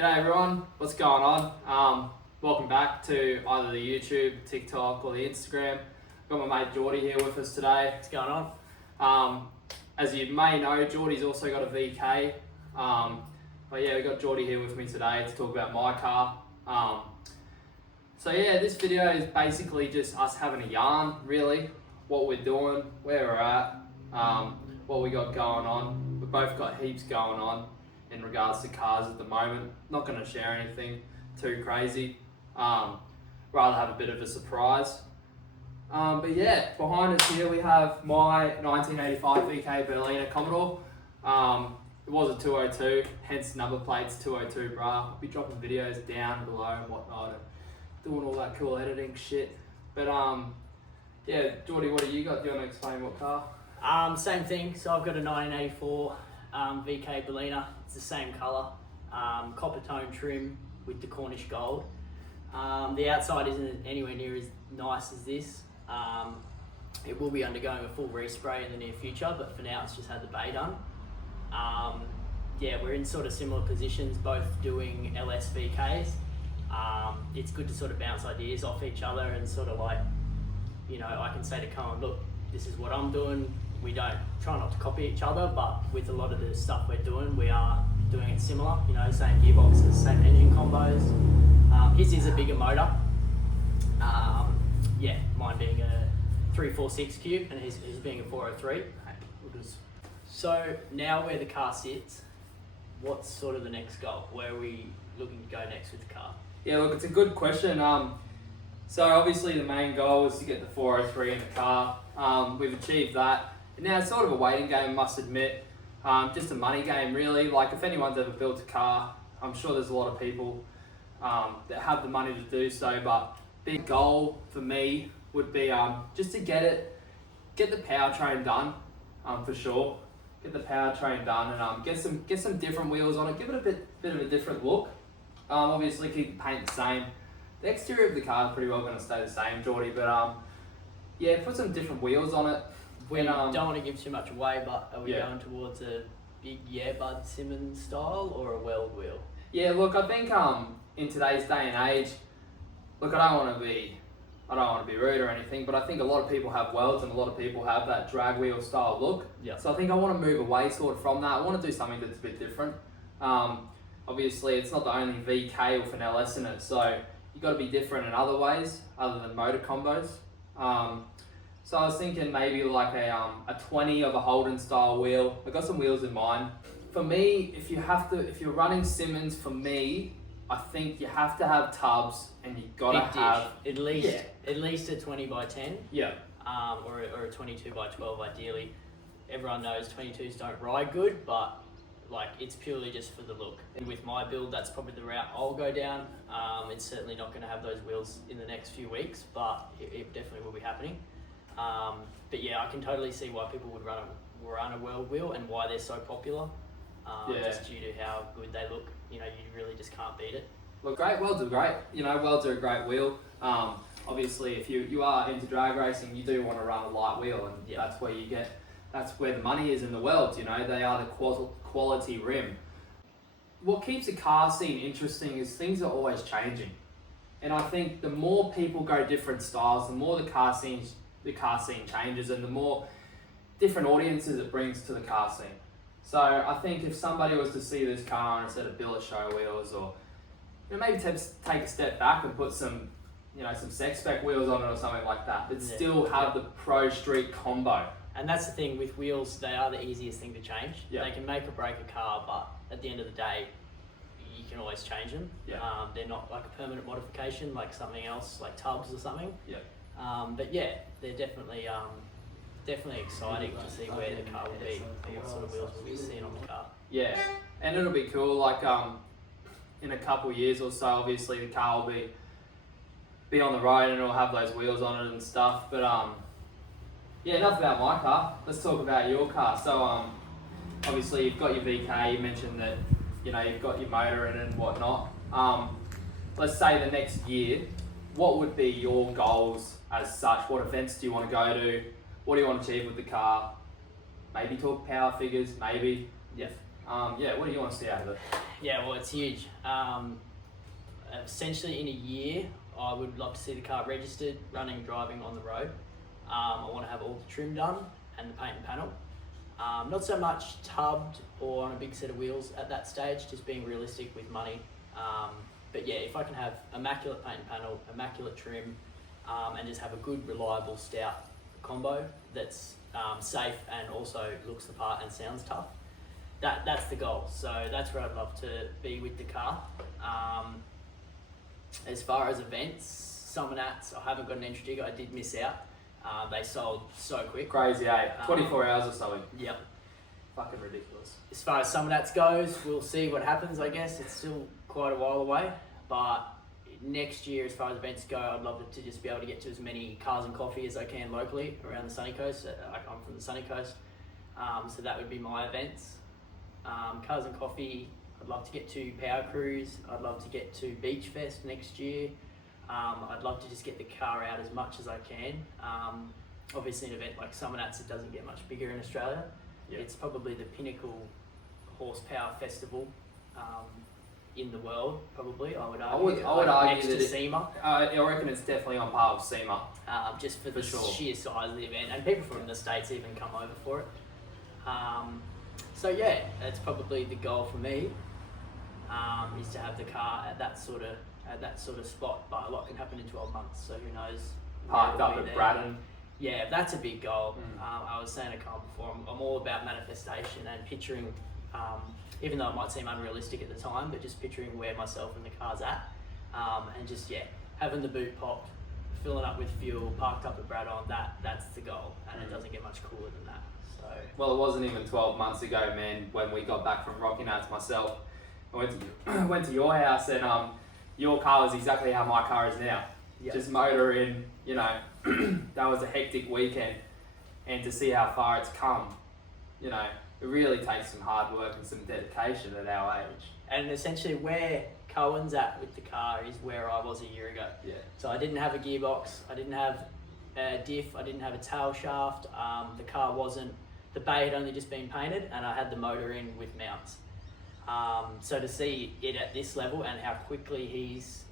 G'day everyone, what's going on? Welcome back to either the YouTube, TikTok or the Instagram. Got my mate Geordie here with us today. What's going on? As you may know, Geordie's also got a VK. But yeah, we got Geordie here with me today to talk about my car. So yeah, this video is basically just us having a yarn, really. What we're doing, where we're at, what we got going on. We've both got heaps going on in regards to cars at the moment. Not going to share anything too crazy. Rather have a bit of a surprise. But yeah, behind us here we have my 1985 VK Berliner Commodore. It was a 202, hence number plates 202, bruh. I'll be dropping videos down below and whatnot and doing all that cool editing shit. But yeah, Geordie, what do you got? Do you want to explain what car? Same thing. So I've got a 1984 VK Berliner. It's the same colour, copper tone trim with the Cornish gold. The outside isn't anywhere near as nice as this. It will be undergoing a full respray in the near future, but for now it's just had the bay done. Yeah, we're in sort of similar positions, both doing LS VKs. It's good to sort of bounce ideas off each other and sort of like, you know, I can say to Cohen, look, this is what I'm doing. We don't try not to copy each other, but with a lot of the stuff we're doing, we are doing it similar. You know, same gearboxes, same engine combos. His is a bigger motor. Yeah, mine being a 346 cube and his being a 403. So now where the car sits, what's sort of the next goal? Where are we looking to go next with the car? Yeah, look, it's a good question. So obviously the main goal was to get the 403 in the car. We've achieved that. And now it's sort of a waiting game, I must admit. Just a money game, really. Like if anyone's ever built a car, I'm sure there's a lot of people that have the money to do so. But big goal for me would be just to get the powertrain done, for sure. Get the powertrain done and get some different wheels on it. Give it a bit of a different look. Obviously keep the paint the same. The exterior of the car is pretty well going to stay the same, Geordie, but yeah, put some different wheels on it. We don't want to give too much away, but are we yeah. going towards a big Bud Simmons style or a weld wheel? Yeah, look, I think in today's day and age, look, I don't want to be rude or anything, but I think a lot of people have welds and a lot of people have that drag wheel style look. Yeah. So I think I want to move away sort of from that. I want to do something that's a bit different. Obviously, it's not the only VK with an LS in it, so you've got to be different in other ways other than motor combos. So I was thinking maybe like a 20 of a Holden style wheel. I got some wheels in mind. For me, if you're running Simmons, for me, I think you have to have tubs and you got to have at least a 20 by 10. Yeah. Or a 22 by 12 ideally. Everyone knows 22s don't ride good, but like it's purely just for the look. And with my build, that's probably the route I'll go down. It's certainly not going to have those wheels in the next few weeks, but it definitely will be happening. But yeah, I can totally see why people would run a weld wheel and why they're so popular. Just due to how good they look. You know, you really just can't beat it. Look, great welds are great. You know, welds are a great wheel. Obviously, if you are into drag racing, you do want to run a light wheel, and that's where the money is in the welds. You know, they are the quality rim. What keeps a car scene interesting is things are always changing, and I think the more people go different styles, the more the car scene changes, and the more different audiences it brings to the car scene. So I think if somebody was to see this car on a set of billet show wheels, or you know, maybe take a step back and put some sex spec wheels on it or something like that, but still have the pro street combo. And that's the thing with wheels; they are the easiest thing to change. Yeah. They can make or break a car, but at the end of the day, you can always change them. Yeah. They're not like a permanent modification, like something else, like tubs or something. Yeah. But yeah, they're definitely exciting to see where the car will be and what sort of wheels we'll be seeing on the car. Yeah, and it'll be cool. Like in a couple years or so, obviously the car will be on the road and it'll have those wheels on it and stuff. But yeah, enough about my car. Let's talk about your car. So obviously you've got your VK. You mentioned that you've got your motor in it and whatnot. Let's say the next year, what would be your goals as such? What events do you want to go to? What do you want to achieve with the car? Maybe talk power figures, maybe. Yes. Yeah, what do you want to see out of it? Yeah, well, it's huge. Essentially, in a year, I would love to see the car registered, running, driving on the road. I want to have all the trim done and the paint and panel. Not so much tubbed or on a big set of wheels at that stage, just being realistic with money. But yeah, if I can have immaculate paint and panel, immaculate trim, and just have a good, reliable, stout combo that's safe and also looks the part and sounds tough, that's the goal. So that's where I'd love to be with the car. As far as events, Summer Nats, I haven't got an entry ticket. I did miss out. They sold so quick. Crazy, eh? 24 hours or something. Yep. Fucking ridiculous. As far as Summer Nats goes, we'll see what happens, I guess. It's still quite a while away. But next year, as far as events go, I'd love to just be able to get to as many cars and coffee as I can locally around the sunny coast. I come from the sunny coast. So that would be my events. Cars and coffee, I'd love to get to Power Cruise. I'd love to get to Beach Fest next year. I'd love to just get the car out as much as I can. Obviously an event like Summer Nats, it doesn't get much bigger in Australia. Yep. It's probably the pinnacle horsepower festival in the world, probably, I would argue. I would argue next that to SEMA. I reckon it's definitely on par with SEMA. Just for the sure. sheer size of the event, and people from the States even come over for it. So yeah, that's probably the goal for me, is to have the car at that sort of spot, but a lot can happen in 12 months, so who knows. Parked up at Braddon. Yeah, that's a big goal. I was saying to Carl before, I'm all about manifestation and picturing, even though it might seem unrealistic at the time, but just picturing where myself and the car's at, and just, having the boot popped, filling up with fuel, parked up at Braddon, that's the goal, and it doesn't get much cooler than that. So. Well, it wasn't even 12 months ago, man, when we got back from Rocky Nats myself. I went to your house, and your car was exactly how my car is now. Yep. Just motor in, that was a hectic weekend, and to see how far it's come, it really takes some hard work and some dedication at our age. And essentially where Cohen's at with the car is where I was a year ago. Yeah. So I didn't have a gearbox, I didn't have a diff, I didn't have a tail shaft, the bay had only just been painted, and I had the motor in with mounts. So to see it at this level and how quickly he's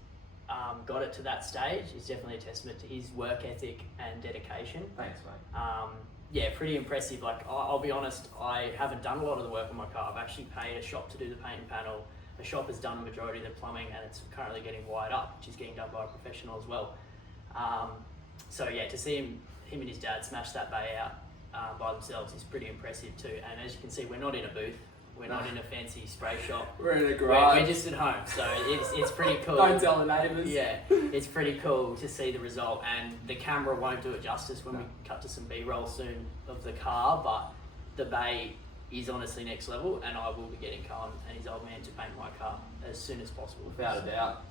got it to that stage is definitely a testament to his work ethic and dedication. Thanks, mate. Pretty impressive. Like, I'll be honest, I haven't done a lot of the work on my car. I've actually paid a shop to do the paint and panel. The shop has done the majority of the plumbing, and it's currently getting wired up, which is getting done by a professional as well. To see him and his dad smash that bay out by themselves is pretty impressive too. And as you can see, we're not in a booth. We're not in a fancy spray shop. We're in a garage. We're just at home, so it's pretty cool. Don't tell the neighbours. Yeah, it's pretty cool to see the result, and the camera won't do it justice when we cut to some B-roll soon of the car, but the bay is honestly next level, and I will be getting Cohen and his old man to paint my car as soon as possible. Without a doubt.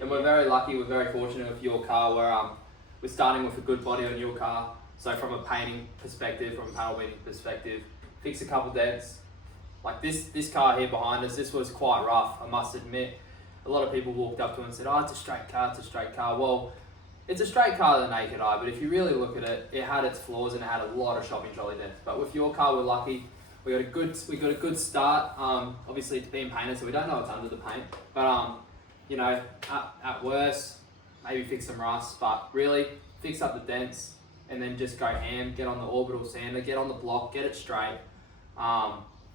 And we're very lucky, we're very fortunate with your car, where we're starting with a good body on your car. So from a painting perspective, from a panel beating perspective, fix a couple dents. Like this car here behind us, this was quite rough, I must admit. A lot of people walked up to it and said, it's a straight car. Well, it's a straight car to the naked eye, but if you really look at it, it had its flaws and it had a lot of shopping trolley dents. But with your car, we're lucky. We got a good start. Obviously it's being painted, so we don't know what's under the paint. But at worst, maybe fix some rust, but really fix up the dents and then just go ham, get on the orbital sander, get on the block, get it straight.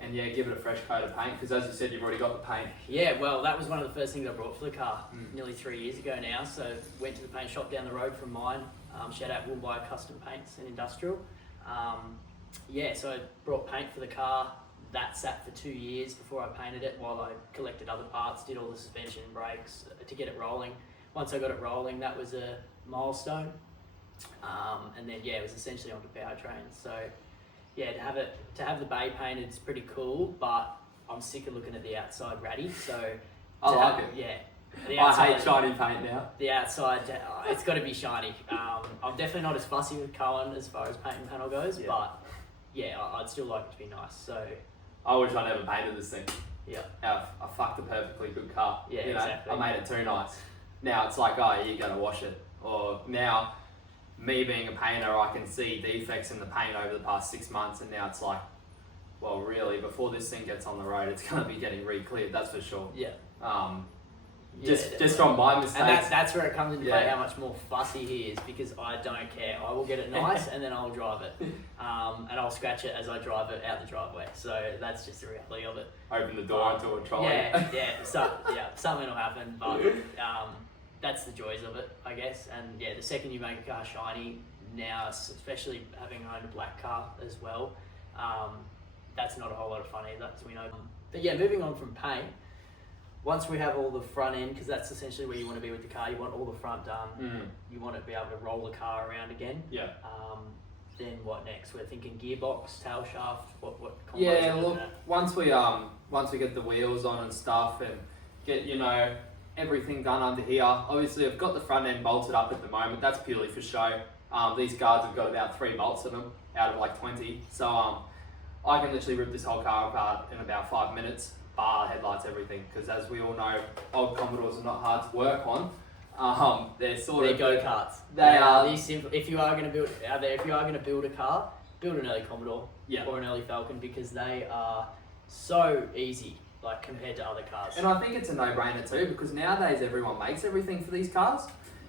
And give it a fresh coat of paint, because as you said, you've already got the paint. Yeah, well, that was one of the first things I brought for the car nearly 3 years ago now. So went to the paint shop down the road from mine. Shout out Woolby Custom Paints and Industrial. So I brought paint for the car. That sat for 2 years before I painted it, while I collected other parts, did all the suspension, brakes to get it rolling. Once I got it rolling, that was a milestone. And then it was essentially onto powertrain. So to have the bay painted is pretty cool, but I'm sick of looking at the outside ratty. So I like it. Yeah. I hate shiny paint now. The outside, it's got to be shiny. I'm definitely not as fussy with Cohen as far as paint and panel goes, but I'd still like it to be nice. So I wish I never painted this thing. Yeah. I fucked a perfectly good car. Yeah, exactly. I made it too nice. Now it's like, you gotta wash it. Or now, me being a painter, I can see defects in the paint over the past 6 months, and now it's like, well, really, before this thing gets on the road, it's going to be getting re-cleared, that's for sure. Yeah. Just from my mistakes. And that's where it comes into play, Yeah. how much more fussy he is, because I don't care. I will get it nice and then I'll drive it. And I'll scratch it as I drive it out the driveway. So that's just the reality of it. Open the door onto a trolley. Something will happen, but that's the joys of it, I guess. And yeah, the second you make a car shiny, now, especially having owned a black car as well, that's not a whole lot of fun either, as we know. But yeah, moving on from paint, once we have all the front end, because that's essentially where you want to be with the car, you want all the front done, you want to be able to roll the car around again. Yeah. Then what next? We're thinking gearbox, tail shaft, what combos Yeah, are look, that? once we get the wheels on and stuff and get, everything done under here, obviously I've got the front end bolted up at the moment, that's purely for show. These guards have got about 3 bolts in them out of like 20, so I can literally rip this whole car apart in about 5 minutes, bar, headlights, everything, because as we all know, old Commodores are not hard to work on. They're go-karts. They are these simple. If you are going to build a car, build an early Commodore or an early Falcon, because they are so easy, like compared to other cars. And I think it's a no-brainer too, because nowadays everyone makes everything for these cars.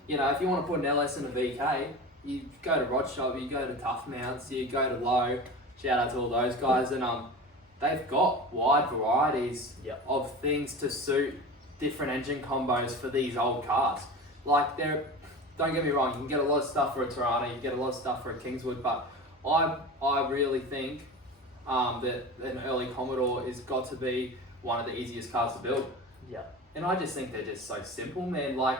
If you want to put an LS in a VK, you go to Rod Shop, you go to Tough Mounts, you go to Low. Shout out to all those guys, and they've got wide varieties of things to suit different engine combos for these old cars. Like, don't get me wrong, you can get a lot of stuff for a Tirana, you can get a lot of stuff for a Kingswood, but I really think that an early Commodore has got to be one of the easiest cars to build. Yeah. And I just think they're just so simple, man. Like,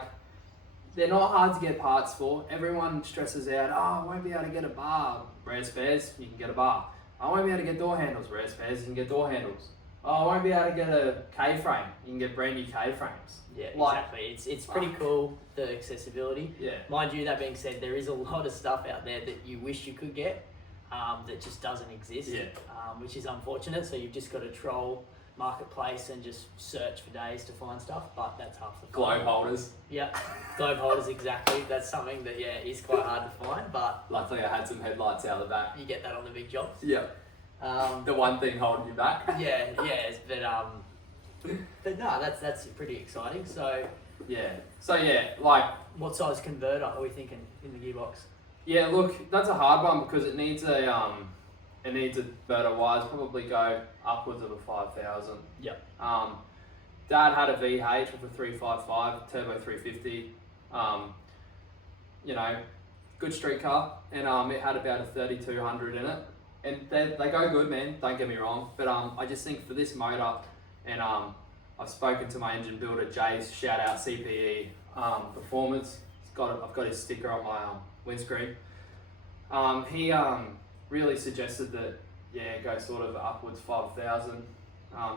they're not hard to get parts for. Everyone stresses out, I won't be able to get a bar. Rare spares, you can get a bar. I won't be able to get door handles. Rare spares, you can get door handles. I won't be able to get a K-frame. You can get brand new K-frames. Yeah, exactly. It's pretty cool, the accessibility. Yeah. Mind you, that being said, there is a lot of stuff out there that you wish you could get that just doesn't exist, which is unfortunate. So you've just got to troll marketplace and just search for days to find stuff, but that's half the fun. Globe holders. Yeah, globe holders, exactly. That's something that, is quite hard to find, but Luckily I had some headlights out the back. you get that on the big jobs. Yeah. The one thing holding you back. But no, that's pretty exciting. So like, what size converter are we thinking in the gearbox? yeah, look, that's a hard one because it needs a better wise, probably go upwards of a 5,000. Yep. Dad had a VH with a 355 turbo 350. Good street car, and it had about a 3200 in it. And they go good, man, don't get me wrong, but I just think for this motor, and I've spoken to my engine builder, Jay's, shout out CPE Performance, I've got his sticker on my windscreen. He really suggested that, go sort of upwards 5,000,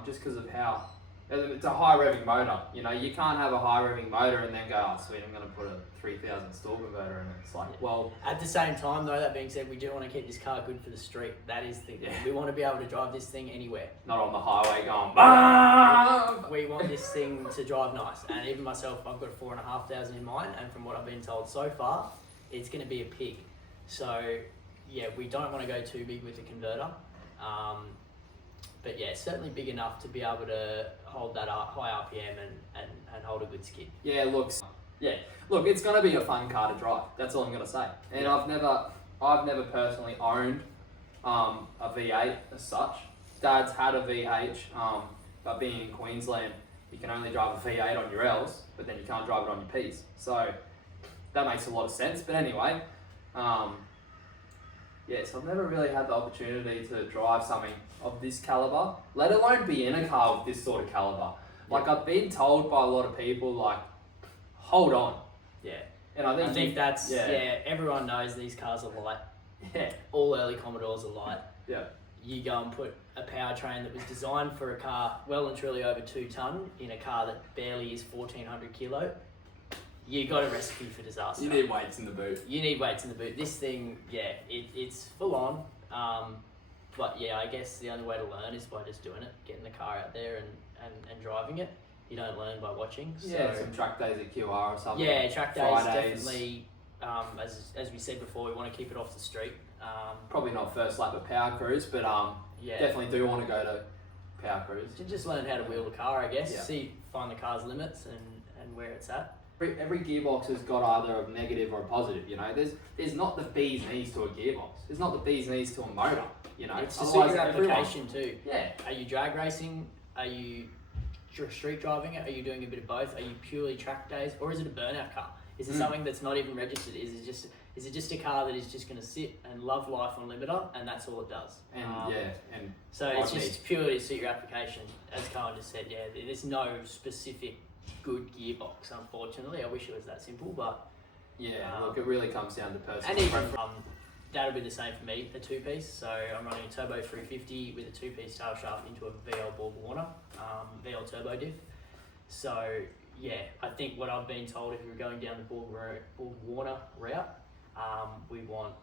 just because of how, it's a high revving motor, you can't have a high revving motor and then go, oh sweet, I'm going to put a 3,000 stall converter in it. It's like, well... At the same time though, that being said, we do want to keep this car good for the street. That is the thing. We want to be able to drive this thing anywhere. Not on the highway going, We want this thing to drive nice. And even myself, I've got 4,500 in mine, and from what I've been told so far, it's going to be a pig. So, we don't want to go too big with the converter. But certainly big enough to be able to hold that high RPM and hold a good skid. Look, it's going to be a fun car to drive. That's all I'm going to say. And I've never personally owned a V8 as such. Dad's had a VH, but being in Queensland, you can only drive a V8 on your L's, but then you can't drive it on your P's. So that makes a lot of sense. But anyway, so I've never really had the opportunity to drive something of this caliber, let alone be in a car with this sort of caliber. Like, I've been told by a lot of people, like, hold on. Yeah. And I think that's, everyone knows these cars are light. Yeah. All early Commodores are light. Yeah. You go and put a powertrain that was designed for a car well and truly over 2 tonne in a car that barely is 1,400 kilo. You got a recipe for disaster. You need weights in the boot. This thing, it's full on. But I guess the only way to learn is by just doing it, getting the car out there and driving it. You don't learn by watching. So, some track days at QR or something. Yeah, track days Fridays. definitely. As we said before, we want to keep it off the street. Probably not first lap of Power Cruise, but Yeah. definitely do want to go to Power Cruise. To just learn how to wheel the car, I guess. Yeah. Find the car's limits and where it's at. Every gearbox has got either a negative or a positive, you know. There's not the B's knees to a gearbox. There's not the B's knees to a motor, you know. It's to suit your application too. Yeah. Are you drag racing? Are you street driving it? Are you doing a bit of both? Are you purely track days, or is it a burnout car? Is it something that's not even registered? Is it just a car that is just going to sit and love life on limiter, and that's all it does? And so it's just purely to suit your application. As Colin just said, there's no specific good gearbox, unfortunately. I wish it was that simple, but look, it really comes down to personal and even preference. that'll be the same for me, a two-piece. So I'm running a turbo 350 with a two-piece tail shaft into a VL Borg Warner, VL turbo diff. So I think what I've been told, if we're going down the Borg Warner route, we want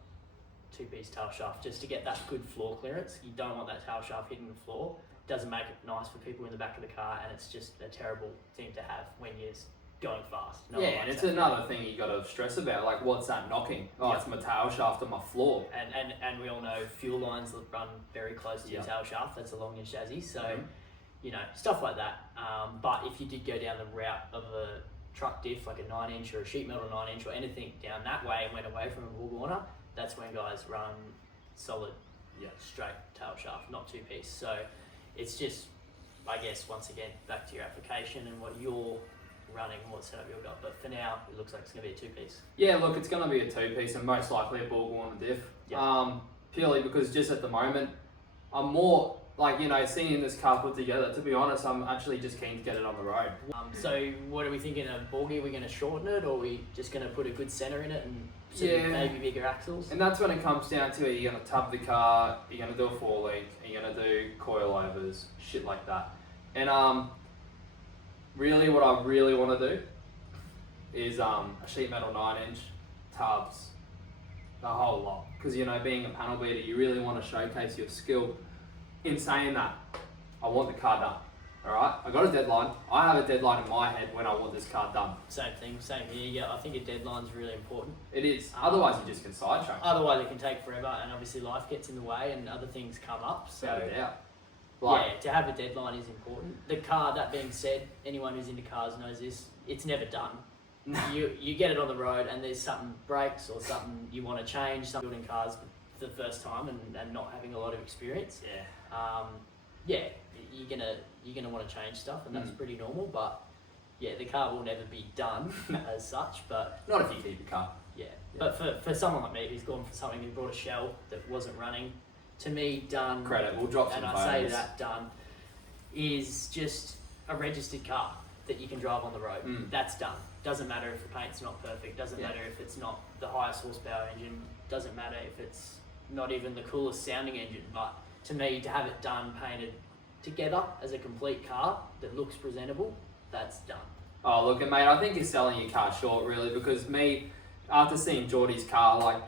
two-piece tail shaft just to get that good floor clearance. You don't want that tail shaft hitting the floor. Doesn't make it nice for people in the back of the car, and it's just a terrible thing to have when you're going fast. And it's another thing you got to stress about, like what's that knocking? It's my tail shaft on my floor. And we all know fuel lines that run very close to your tail shaft. That's along your chassis, so stuff like that. But if you did go down the route of a truck diff, like a 9-inch or a sheet metal 9-inch or anything down that way, and went away from a Borg Warner, that's when guys run solid, straight tail shaft, not two-piece. So it's just, I guess, once again, back to your application and what you're running, what setup you've got. But for now, it looks like it's going to be a two-piece. Yeah, look, it's going to be a two-piece and most likely a Borg Warner diff. Purely because just at the moment, I'm more like, seeing this car put together. To be honest, I'm actually just keen to get it on the road. So what are we thinking of Borgie? Are we going to shorten it, or are we just going to put a good centre in it and maybe bigger axles? And that's when it comes down to it. You're going to tub the car, you're going to do a 4-link, you're going to do coilovers, shit like that. And really what I really want to do is a sheet metal 9-inch, tubs, the whole lot. Because, being a panel beater, you really want to showcase your skill. In saying that, I want the car done. Alright, I got a deadline. I have a deadline in my head when I want this car done. Same thing, same here. Yeah, I think a deadline's really important. It is. Otherwise, you just can sidetrack. Otherwise, it can take forever, and obviously life gets in the way, and other things come up. So to have a deadline is important. The car. That being said, anyone who's into cars knows this. It's never done. You get it on the road, and there's something breaks or something you want to change. Some building cars for the first time and not having a lot of experience. You're gonna want to change stuff, and that's pretty normal. But the car will never be done as such. But not if you keep the car. But for someone like me who's gone for something, who brought a shell that wasn't running, to me, done. Credit. We'll drop some and photos. I say that done is just a registered car that you can drive on the road. That's done. Doesn't matter if the paint's not perfect. Doesn't matter if it's not the highest horsepower engine. Doesn't matter if it's not even the coolest sounding engine. But to me, to have it done, painted together as a complete car that looks presentable, that's done. Oh, look, mate, I think you're selling your car short, really, because me, after seeing Geordie's car,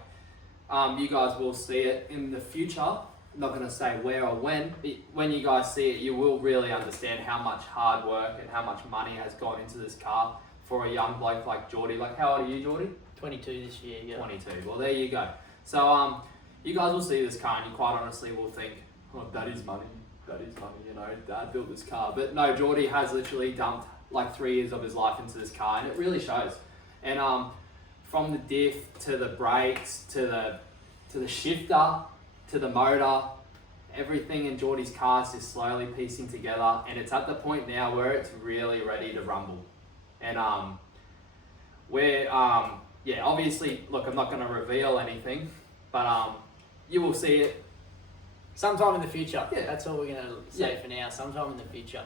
you guys will see it in the future. I'm not going to say where or when, but when you guys see it, you will really understand how much hard work and how much money has gone into this car for a young bloke like Geordie. Like, how old are you, Geordie? 22 this year, yeah. 22. Well, there you go. So, you guys will see this car and you quite honestly will think, oh, that is money. That is money, Dad built this car. But no, Geordie has literally dumped like 3 years of his life into this car, and it really shows. And from the diff to the brakes to the shifter to the motor, everything in Geordie's car is just slowly piecing together, and it's at the point now where it's really ready to rumble. And obviously, look, I'm not going to reveal anything, but you will see it sometime in the future. That's all we're going to say for now. Sometime in the future.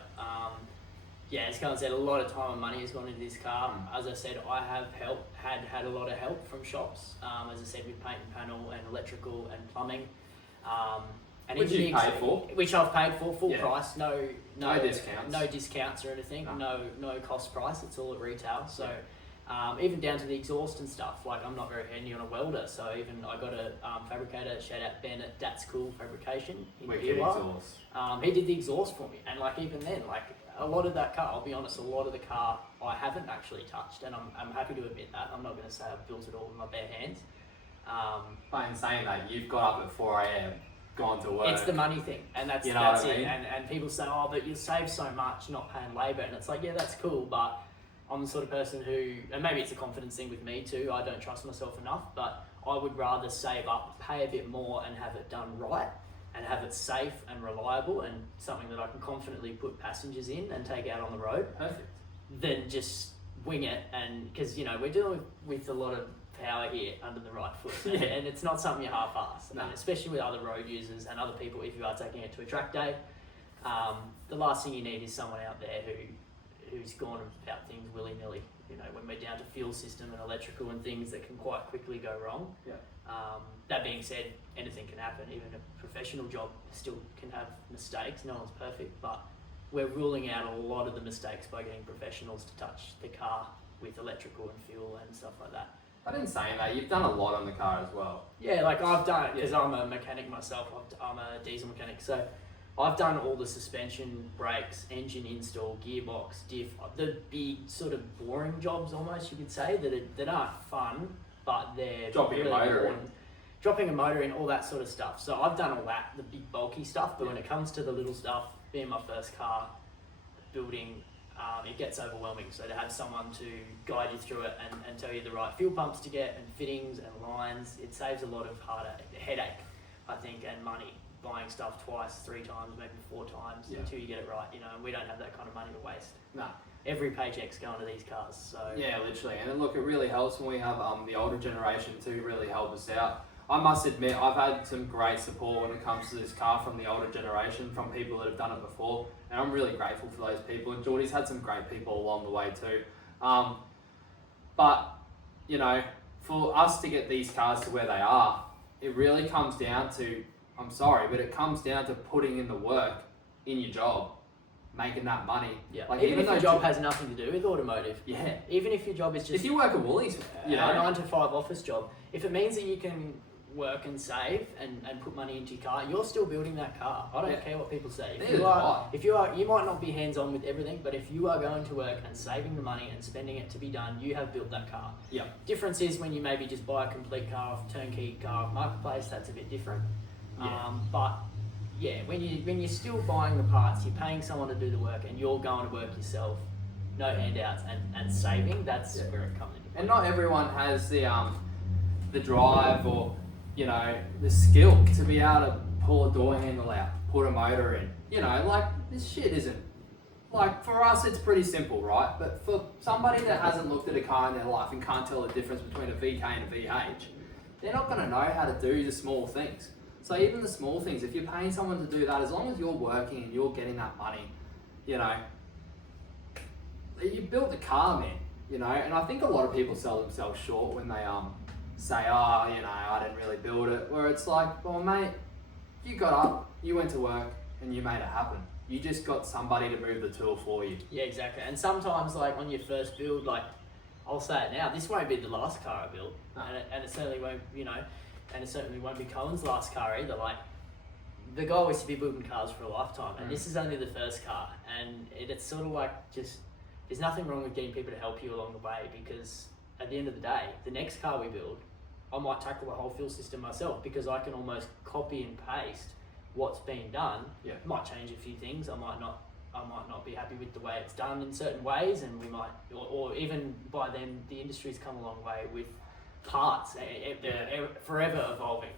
As Colin said, a lot of time and money has gone into this car. As I said, I have had a lot of help from shops. As I said, with paint and panel and electrical and plumbing. Which you paid for? Which I've paid for, full price. No discounts. No discounts or anything. No cost price. It's all at retail. So even down to the exhaust and stuff. Like, I'm not very handy on a welder, so even I got a fabricator. Shout out Ben at That's Cool Fabrication in exhaust. He did the exhaust for me, and even then, a lot of that car, I'll be honest, a lot of the car I haven't actually touched, and I'm happy to admit that. I'm not going to say I've built it all with my bare hands. But in saying that, you've got up at 4 a.m, gone to work. It's the money thing, and that's You know that's what I it. mean? And people say, oh, but you save so much not paying labour, and it's like, yeah, that's cool, but I'm the sort of person who, and maybe it's a confidence thing with me too, I don't trust myself enough, but I would rather save up, pay a bit more, and have it done right, and have it safe and reliable, and something that I can confidently put passengers in and take out on the road, Perfect. than just wing it. And because we're dealing with a lot of power here under the right foot, Yeah. and it's not something you half-ass, No. and especially with other road users and other people. If you are taking it to a track day, the last thing you need is someone out there who's gone about things willy-nilly. When we're down to fuel system and electrical and things that can quite quickly go wrong. Yeah. That being said, anything can happen. Even a professional job still can have mistakes. No one's perfect, but we're ruling out a lot of the mistakes by getting professionals to touch the car with electrical and fuel and stuff like that. But in saying that, you've done a lot on the car as well. Yeah, like I've done it because I'm a mechanic myself. I'm a diesel mechanic, so I've done all the suspension, brakes, engine install, gearbox, diff, the big sort of boring jobs almost, you could say, that aren't fun, but they're Dropping a motor in. important. Dropping a motor in, all that sort of stuff. So I've done all that, the big bulky stuff, but when it comes to the little stuff, being my first car, building, it gets overwhelming. So to have someone to guide you through it and tell you the right fuel pumps to get and fittings and lines, it saves a lot of headache, I think, and money. Buying stuff twice, 3 times, maybe 4 times until you get it right, and we don't have that kind of money to waste. No. Every paycheck's going to these cars, so... Yeah, literally. And then look, it really helps when we have the older generation to really help us out. I must admit, I've had some great support when it comes to this car from the older generation, from people that have done it before, and I'm really grateful for those people. And Geordie's had some great people along the way too. But, for us to get these cars to where they are, it really comes down to, I'm sorry, but it comes down to putting in the work in your job, making that money. Yeah. Like even if though your job has nothing to do with automotive. Yeah. Even if your job is just If you work at Woolies, a 9 to 5 office job, if it means that you can work and save and put money into your car, you're still building that car. I don't care what people say. Neither do I. You might not be hands-on with everything, but if you are going to work and saving the money and spending it to be done, you have built that car. Yeah. Difference is when you maybe just buy a complete car off turnkey car off marketplace, that's a bit different. Yeah. But yeah, when you're still buying the parts, you're paying someone to do the work, and you're going to work yourself, no handouts, and saving, that's where it comes into play. And not everyone has the drive or the skill to be able to pull a door handle out, put a motor in. This shit isn't, for us it's pretty simple, right? But for somebody that hasn't looked at a car in their life and can't tell the difference between a VK and a VH, they're not going to know how to do the small things. So even the small things, if you're paying someone to do that, as long as you're working and you're getting that money, you built the car, man, and I think a lot of people sell themselves short when they say, I didn't really build it, where it's like, well, mate, you got up, you went to work, and you made it happen. You just got somebody to move the tool for you. Yeah, exactly. And sometimes, on your first build, I'll say it now, this won't be the last car I built, No. and it certainly won't, and it certainly won't be Cohen's last car either. The goal is to be building cars for a lifetime, and this is only the first car, and it's sort of there's nothing wrong with getting people to help you along the way, because at the end of the day, the next car we build, I might tackle the whole fuel system myself, because I can almost copy and paste what's been done. Yeah. Might change a few things. I might not be happy with the way it's done in certain ways, and we might, or even by then, the industry's come a long way with parts. They're forever evolving.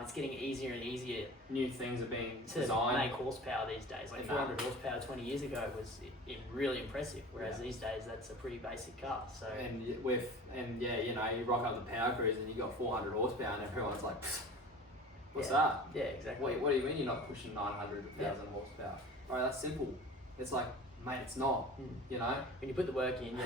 It's getting easier and easier New things are being to designed. make horsepower these days. 400 horsepower 20 years ago was really impressive, whereas these days that's a pretty basic car. So You rock up the Power Cruise and you got 400 horsepower, and everyone's like, what's that? Yeah, exactly. What do you mean you're not pushing 900,000 horsepower? Right, that's simple. It's like, mate, it's not. When you put the work in,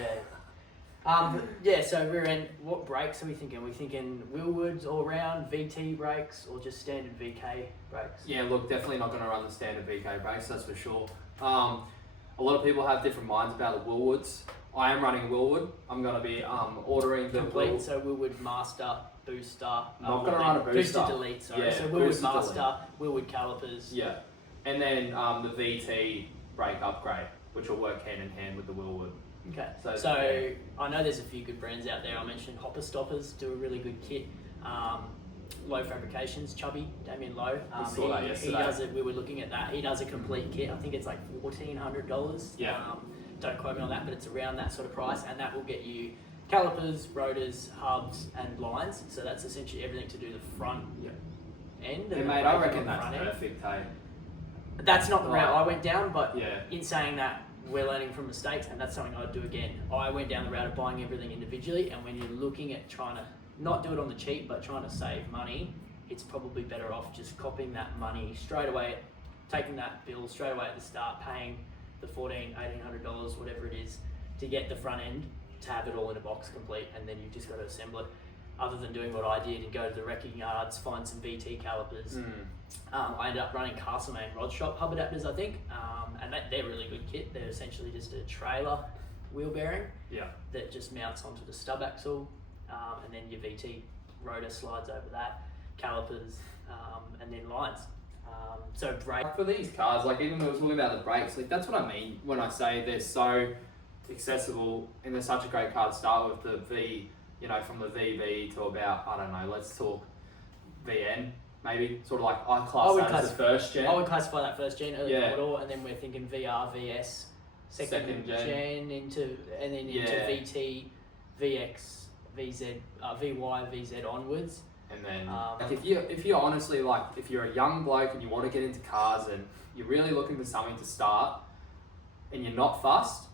so we're in. What brakes are we thinking? Are we thinking Willwoods all round, VT brakes, or just standard VK brakes? Yeah, look, definitely not going to run the standard VK brakes, that's for sure. A lot of people have different minds about the Willwoods. I am running Willwood. I'm going to be ordering the complete. So Willwood Master, Booster. Not going to run a Booster. Delete. Sorry. Yeah, so Willwood Booster Master, Willwood calipers. Yeah, and then the VT brake upgrade, which will work hand in hand with the Willwood. Okay. So I know there's a few good brands out there. I mentioned Hopper Stoppers do a really good kit. Low Fabrications, Chubby, Damien Lowe. saw that yesterday. He does it. We were looking at that. He does a complete kit. I think it's like $1,400. Yeah. Don't quote me on that, but it's around that sort of price, and that will get you calipers, rotors, hubs, and lines. So that's essentially everything to do the front end. Yeah, and mate, the I brake reckon on the that's front end. perfect, hey? That's not the route Right. I went down, but Yeah. in saying that, we're learning from mistakes, and that's something I'd do again. I went down the route of buying everything individually, and when you're looking at trying to not do it on the cheap, but trying to save money, it's probably better off just copying that money straight away, taking that bill straight away at the start, paying the $1,800, whatever it is, to get the front end, to have it all in a box complete, and then you've just got to assemble it. Other than doing what I did and go to the wrecking yards, find some VT calipers. I ended up running Castlemaine Rod Shop hub adapters, I think, and they're really good kit. They're essentially just a trailer wheel bearing that just mounts onto the stub axle, and then your VT rotor slides over that, calipers, and then lines. So brake. For these cars, like even when I was talking about the brakes, like that's what I mean when I say they're so accessible and they're such a great car to start with. The V, you know, from the VV to about, I don't know, let's talk VN, maybe sort of like I class that as the first gen. I would classify that first gen, early Yeah. Commodore, and then we're thinking VR, VS, second gen into VT, VX, VZ, VY, VZ onwards. And then, like if you're honestly like, if you're a young bloke and you want to get into cars and you're really looking for something to start, and you're not fussed,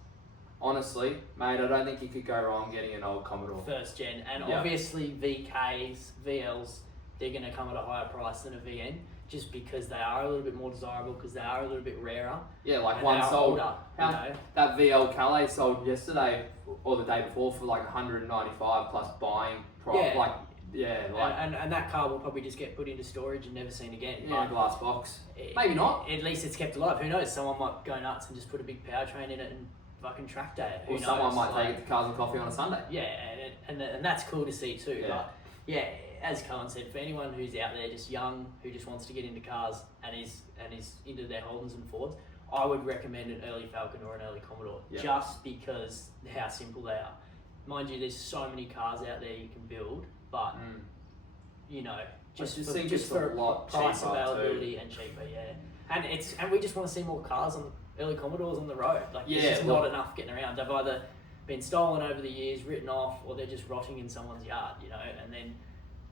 honestly, mate, I don't think you could go wrong getting an old Commodore. First gen, and obviously VKs, VLs, they're going to come at a higher price than a VN, just because they are a little bit more desirable, because they are a little bit rarer. Yeah, like and one they are sold. older, That VL Calais sold yesterday or the day before for like 195 plus buying price. And that car will probably just get put into storage and never seen again. Yeah, glass box. Maybe not. At least it's kept alive. Who knows? Someone might go nuts and just put a big powertrain in it and fucking track day it. Who Or knows? someone might take it to Cars and Coffee on a Sunday. Yeah, and that's cool to see too. Yeah. But yeah, as Cullen said, for anyone who's out there just young, who just wants to get into cars and is into their Holdens and Fords, I would recommend an early Falcon or an early Commodore, just because how simple they are. Mind you, there's so many cars out there you can build, but you know, just for a lot price cheaper availability and cheaper, and we just want to see more cars on early Commodores on the road. Like there's just not enough getting around. They've either been stolen over the years, written off, or they're just rotting in someone's yard, you know. And then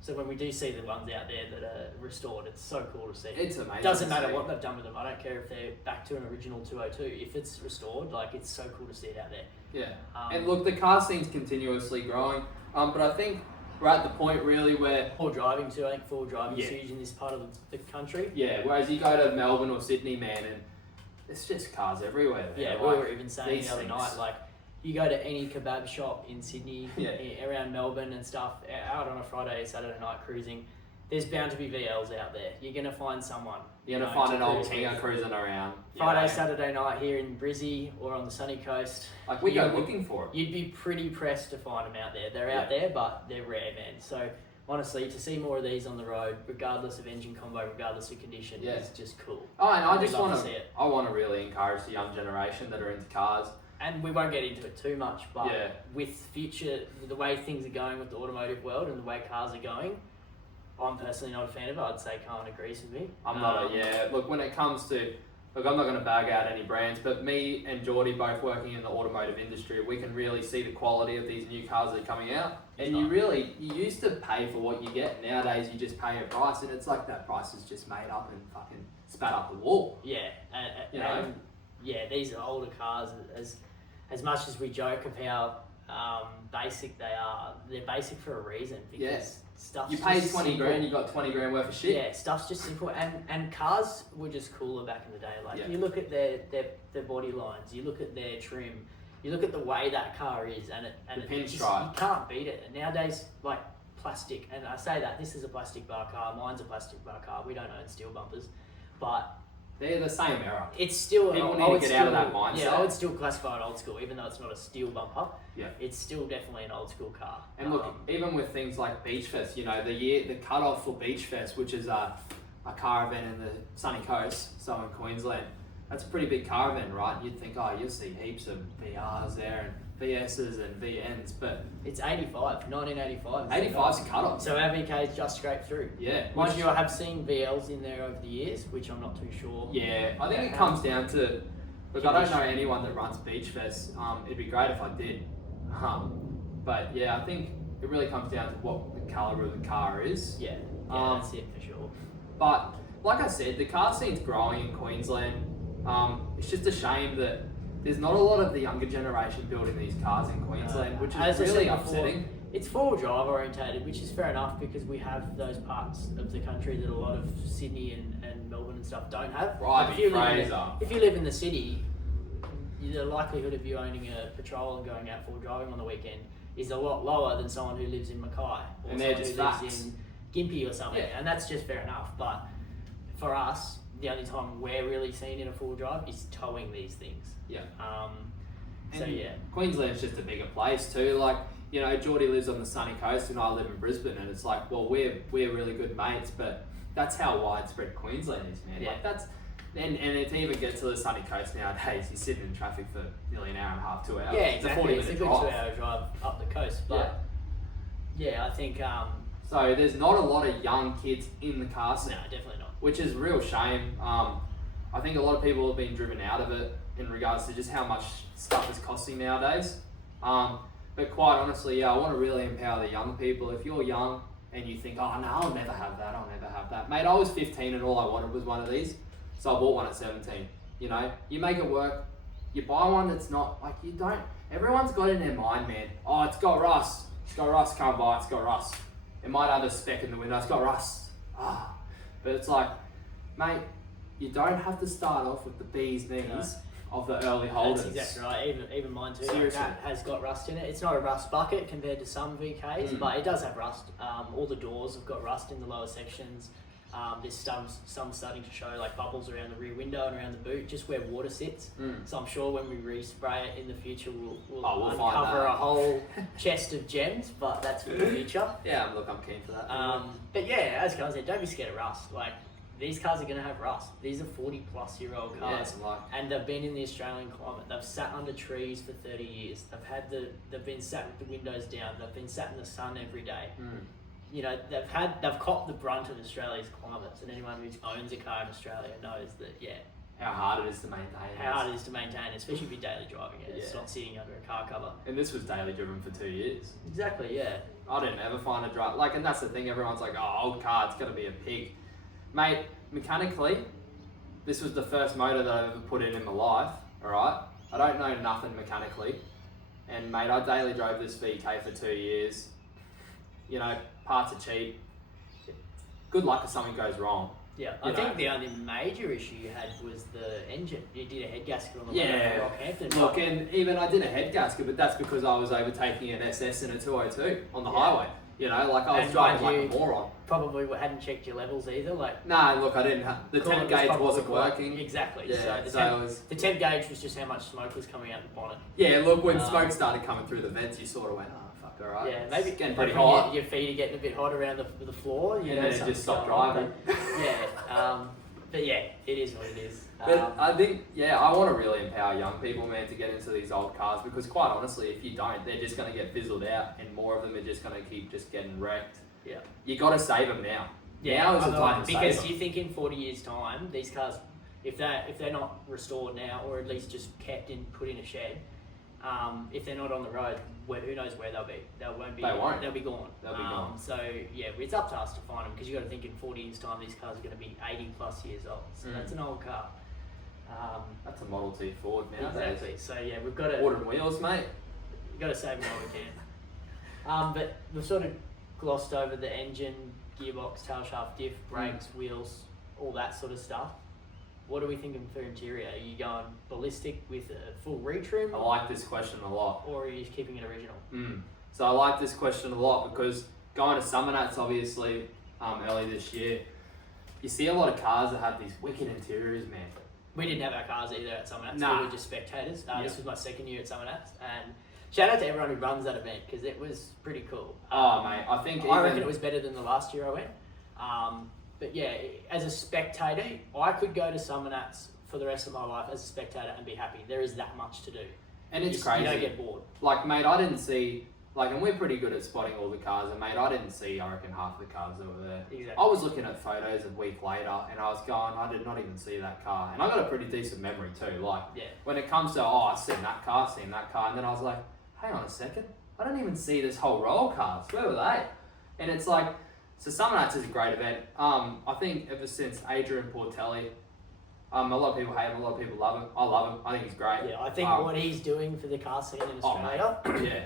so when we do see the ones out there that are restored, it's so cool to see. It's amazing. Doesn't matter what they've done with them. I don't care if they're back to an original 202. If it's restored, like it's so cool to see it out there. Yeah, and look, the car scene's continuously growing, but I think we're at the point really where... Four driving too, I think four driving is huge in this part of the country. Yeah, whereas you go to Melbourne or Sydney, man, and it's just cars everywhere there. Yeah, we were even saying the other night, like, you go to any kebab shop in Sydney, around Melbourne and stuff, out on a Friday, Saturday night cruising, there's bound to be VLs out there. You're going to find someone. You're going to find an old Tinger cruising around. Friday, Saturday night here in Brizzy or on the sunny coast. Like, we go looking for it. You'd be pretty pressed to find them out there. They're out there, but they're rare, man. So, honestly, to see more of these on the road, regardless of engine combo, regardless of condition, is just cool. Oh, and I just love want to see it. I want to really encourage the young generation that are into cars. And we won't get into it too much, but with future, the way things are going with the automotive world and the way cars are going, I'm personally not a fan of it. I'd say Carmen agrees with me. I'm not look, when it comes to, look, I'm not going to bag out any brands, but me and Geordie both working in the automotive industry, we can really see the quality of these new cars that are coming out. And you used to pay for what you get. Nowadays, you just pay a price, and it's like that price is just made up and fucking spat up the wall. Yeah, and these are older cars. As much as we joke of how basic they are, they're basic for a reason, because stuff's you paid just 20 simple. grand, you got 20 grand worth of shit. Yeah, stuff's just simple, and cars were just cooler back in the day. Like you look at their body lines, you look at their trim, you look at the way that car is, and the it just, pinstripe. you can't beat it. And nowadays, like plastic, and I say that this is a plastic bar car, mine's a plastic bar car. We don't own steel bumpers, but they're the same era. it's still People need to get out of that mindset. Yeah, I would still classify it old school, even though it's not a steel bumper. Yeah, it's still definitely an old school car. And look, even with things like Beach Fest, you know, the cutoff for Beach Fest, which is a car event in the sunny coast, so in Queensland, that's a pretty big caravan, right? You'd think, oh, you'll see heaps of VRs there and VSs and VNs, but It's 1985. 85's a cut-off. So our VK's just scraped through. Yeah. Mind you, I have seen VLs in there over the years, which I'm not too sure. Yeah, I think it comes down to, look, I don't know anyone that runs Beach Fest. It'd be great if I did. But yeah, I think it really comes down to what the calibre of the car is. Yeah, that's it for sure. But like I said, the car scene's growing in Queensland. It's just a shame that there's not a lot of the younger generation building these cars in Queensland, which is really upsetting. It's four-wheel drive orientated, which is fair enough because we have those parts of the country that a lot of Sydney and Melbourne and stuff don't have. Right, Like, if you live in the city, the likelihood of you owning a Patrol and going out four-wheel driving on the weekend is a lot lower than someone who lives in Mackay or And someone they're just who lives facts. in Gympie or something, and that's just fair enough. But for us, the only time we're really seen in a four-wheel drive is towing these things. Yeah. So And yeah. Queensland's just a bigger place too. Like, you know, Geordie lives on the sunny coast and I live in Brisbane, and it's like, well, we're really good mates, but that's how widespread Queensland is, man. Yeah. Like that's, and it even gets to the sunny coast nowadays. You're sitting in traffic for nearly an hour and a half, 2 hours. Yeah, exactly. It's a good drive. 2-hour drive up the coast, but yeah, I think So there's not a lot of young kids in the car scene, no, definitely not. which is a real shame. I think a lot of people have been driven out of it in regards to just how much stuff is costing nowadays. But quite honestly, yeah, I want to really empower the young people. If you're young and you think, oh no, I'll never have that. Mate, I was 15 and all I wanted was one of these. So I bought one at 17. You know, you make it work. You buy one that's not, like, you don't, everyone's got in their mind, man, oh, it's got rust. Can't buy it, it's got rust. It might have a speck in the window, it's got rust. But it's like, mate, you don't have to start off with the bee's knees of the early holders. That's exactly right. Even mine too. Seriously. That has got rust in it. It's not a rust bucket compared to some VKs, but it does have rust. All the doors have got rust in the lower sections. There's some starting to show like bubbles around the rear window and around the boot, just where water sits. So I'm sure when we respray it in the future, we'll uncover a whole chest of gems, but that's for the future. Yeah, look, I'm keen for that. But yeah, as Carl said, don't be scared of rust. Like, these cars are going to have rust. These are 40-plus-year-old cars, and they've been in the Australian climate. They've sat under trees for 30 years. They've been sat with the windows down. They've been sat in the sun every day. You know, they've copped the brunt of Australia's climates, and anyone who owns a car in Australia knows that, how hard it is to maintain. How hard it is to maintain, especially if you're daily driving it. It's not sitting under a car cover. And this was daily driven for 2 years. Exactly, yeah. I didn't ever find a drive, like, and that's the thing, everyone's like, oh, old car, it's going to be a pig. Mate, mechanically, this was the first motor that I've ever put in my life, alright? I don't know nothing mechanically. And mate, I daily drove this VK for 2 years. You know, parts are cheap. Good luck if something goes wrong. Yeah, I think the only major issue you had was the engine. You did a head gasket on the way to Rockhampton. Look, and even I did a head gasket, but that's because I was overtaking an SS in a 202 on the highway. You know, like I was driving like a moron. Probably hadn't checked your levels either. Like, nah, look, I didn't have, the temp gauge wasn't working. Exactly. Yeah, so the temp gauge was just how much smoke was coming out the bonnet. Yeah, look, when smoke started coming through the vents, you sort of went, oh, fuck, alright. Yeah, maybe it's getting pretty hot. Your feet are getting a bit hot around the floor. And then it just stopped driving. But yeah, it is what it is. But I think, I want to really empower young people, man, to get into these old cars, because quite honestly, if you don't, they're just going to get fizzled out, and more of them are just going to keep just getting wrecked. Yeah. You got to save them now. Yeah, now is the time to save them. Because you think in 40 years' time, these cars, if they're not restored now, or at least just kept in, put in a shed, if they're not on the road, who knows where they'll be? They won't. They'll be gone. They'll be gone. So yeah, it's up to us to find them, because you got to think in 40 years' time, these cars are going to be 80+ years old. So that's an old car. That's a Model T Ford nowadays. Exactly. So yeah, we've got to wooden wheels, mate. We've got to save them while we can. But we've sort of glossed over the engine, gearbox, tail shaft, diff, brakes, wheels, all that sort of stuff. What are we thinking for interior? Are you going ballistic with a full retrim? I like this question a lot. Or are you keeping it original? So I like this question a lot, because going to Summer Nats, obviously, early this year, you see a lot of cars that have these wicked interiors, man. We didn't have our cars either at Summer Nats. Nah. We were just spectators. This was my second year at Summer Nats, and shout out to everyone who runs that event, because it was pretty cool. Mate, I reckon it was better than the last year I went. But yeah, as a spectator, I could go to Summer Nats for the rest of my life as a spectator and be happy. There is that much to do. And it's crazy. You don't get bored. Like, mate, I didn't see, like, and we're pretty good at spotting all the cars, and mate, I didn't see, I reckon, half the cars that were there. Exactly. I was looking at photos a week later, and I was going, I did not even see that car. And I got a pretty decent memory too. Like, Yeah. when it comes to, I've seen that car, and then I was like, hang on a second, I don't even see this whole row of cars. Where were they? And it's like, so Summer Nights is a great event. I think ever since Adrian Portelli, a lot of people hate him, a lot of people love him. I love him. I think he's great. Yeah, I think what he's doing for the car scene in Australia yeah,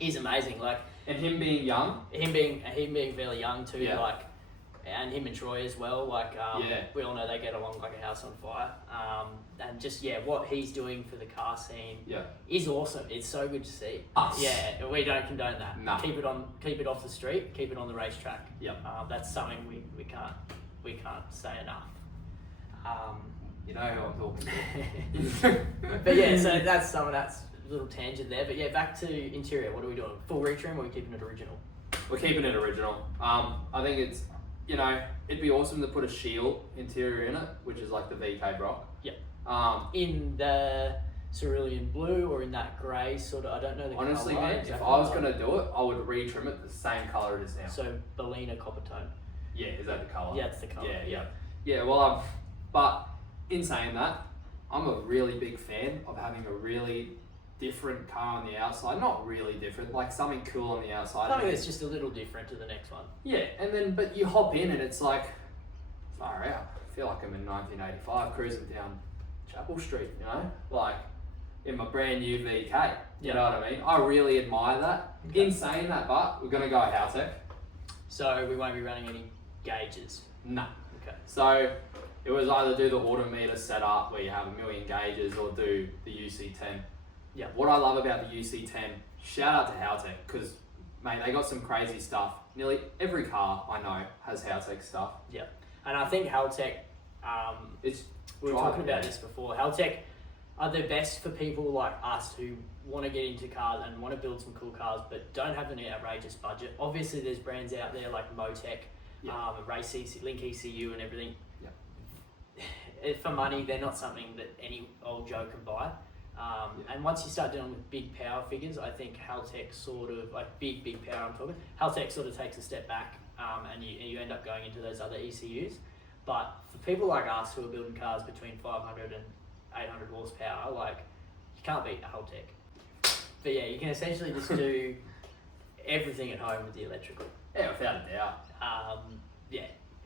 is amazing. Like, and him being young, him being fairly young too. Yeah. Like, and him and Troy as well. Like, Yeah. we all know they get along like a house on fire. And just what he's doing for the car scene yeah, is awesome. It's so good to see. Us. Yeah, we don't condone that. No. Keep it off the street. Keep it on the racetrack. Yep. That's something we can't say enough. you know who I'm talking to. But yeah, so that's some of that's a little tangent there. But yeah, back to interior. What are we doing? Full retrim, or are we keeping it original? We're keeping it original. I think it's, it'd be awesome to put a shield interior in it, which is like the VK Brock. Yep. In the cerulean blue or in that grey sort of, I don't know the honestly, colour. man, exactly if I was gonna do it, I would retrim it the same color it is now. So Bellina copper tone. Yeah, is that the color? Yeah, it's the colour. Yeah. Well, but in saying that, I'm a really big fan of having a really different car on the outside. Not really different, like something cool on the outside. Something that's just a little different to the next one. Yeah, and then but you hop in and it's like, far out. I feel like I'm in 1985 cruising down Chapel Street, like in my brand new VK. You know what I mean? I really admire that. Okay. In saying that, but we're gonna go Haltech. So we won't be running any gauges. No. Okay. So it was either do the autometer setup where you have a million gauges or do the UC10. Yeah. What I love about the UC10, shout out to Haltech, because mate, they got some crazy stuff. Nearly every car I know has Haltech stuff. Yeah. And I think Haltech, we were talking about this before, Haltech are the best for people like us who want to get into cars and want to build some cool cars but don't have an outrageous budget. Obviously there's brands out there like Motec, Race Link ECU and everything. Yeah. For money, they're not something that any old Joe can buy. And once you start dealing with big power figures, I think Haltech sort of, like big power I'm talking, Haltech sort of takes a step back and you end up going into those other ECUs. But for people like us who are building cars between 500 and 800 horsepower, like, you can't beat a Haltech. But yeah, you can essentially just do everything at home with the electrical. Yeah, without a doubt.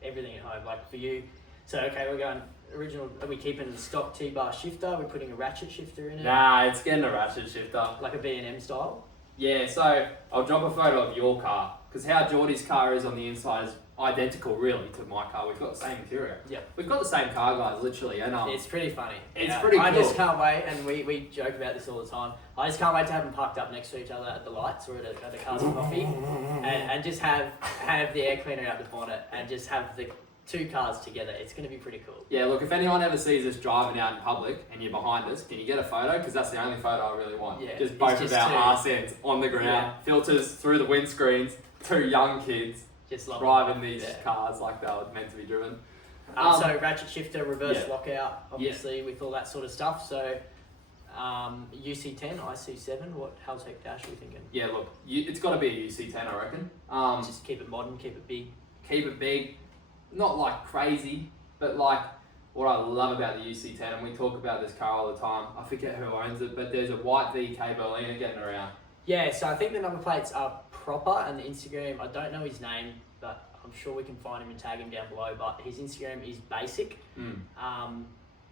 Everything at home. Like for you, so okay, we're going original. Are we keeping the stock T-bar shifter? We're putting a ratchet shifter in it? Nah, it's getting a ratchet shifter. Like a B&M style? Yeah, so I'll drop a photo of your car, because how Geordie's car is on the inside is identical really to my car. We've got the same interior. Yep. We've got the same car, guys, literally. And it's pretty funny. It's pretty cool. I just can't wait, and we joke about this all the time. I just can't wait to have them parked up next to each other at the lights or at the Cars and Coffee, and just have the air cleaner out the bonnet and just have the two cars together. It's going to be pretty cool. Yeah, look, if anyone ever sees us driving out in public and you're behind us, can you get a photo? Because that's the only photo I really want. Yeah, just both of our two. arse ends on the ground, filters through the windscreens, two young kids just driving these cars like they were meant to be driven. So ratchet shifter, reverse lockout, obviously with all that sort of stuff. So UC10, IC7, what Haltech dash are we thinking? Yeah, look, it's got to be a UC10, I reckon. Just keep it modern, keep it big. Keep it big. Not like crazy, but like what I love about the UC10, and we talk about this car all the time. I forget who owns it, but there's a white VK Berliner getting around. Yeah, so I think the number plates are proper, and the Instagram, I don't know his name, but I'm sure we can find him and tag him down below, but his Instagram is basic.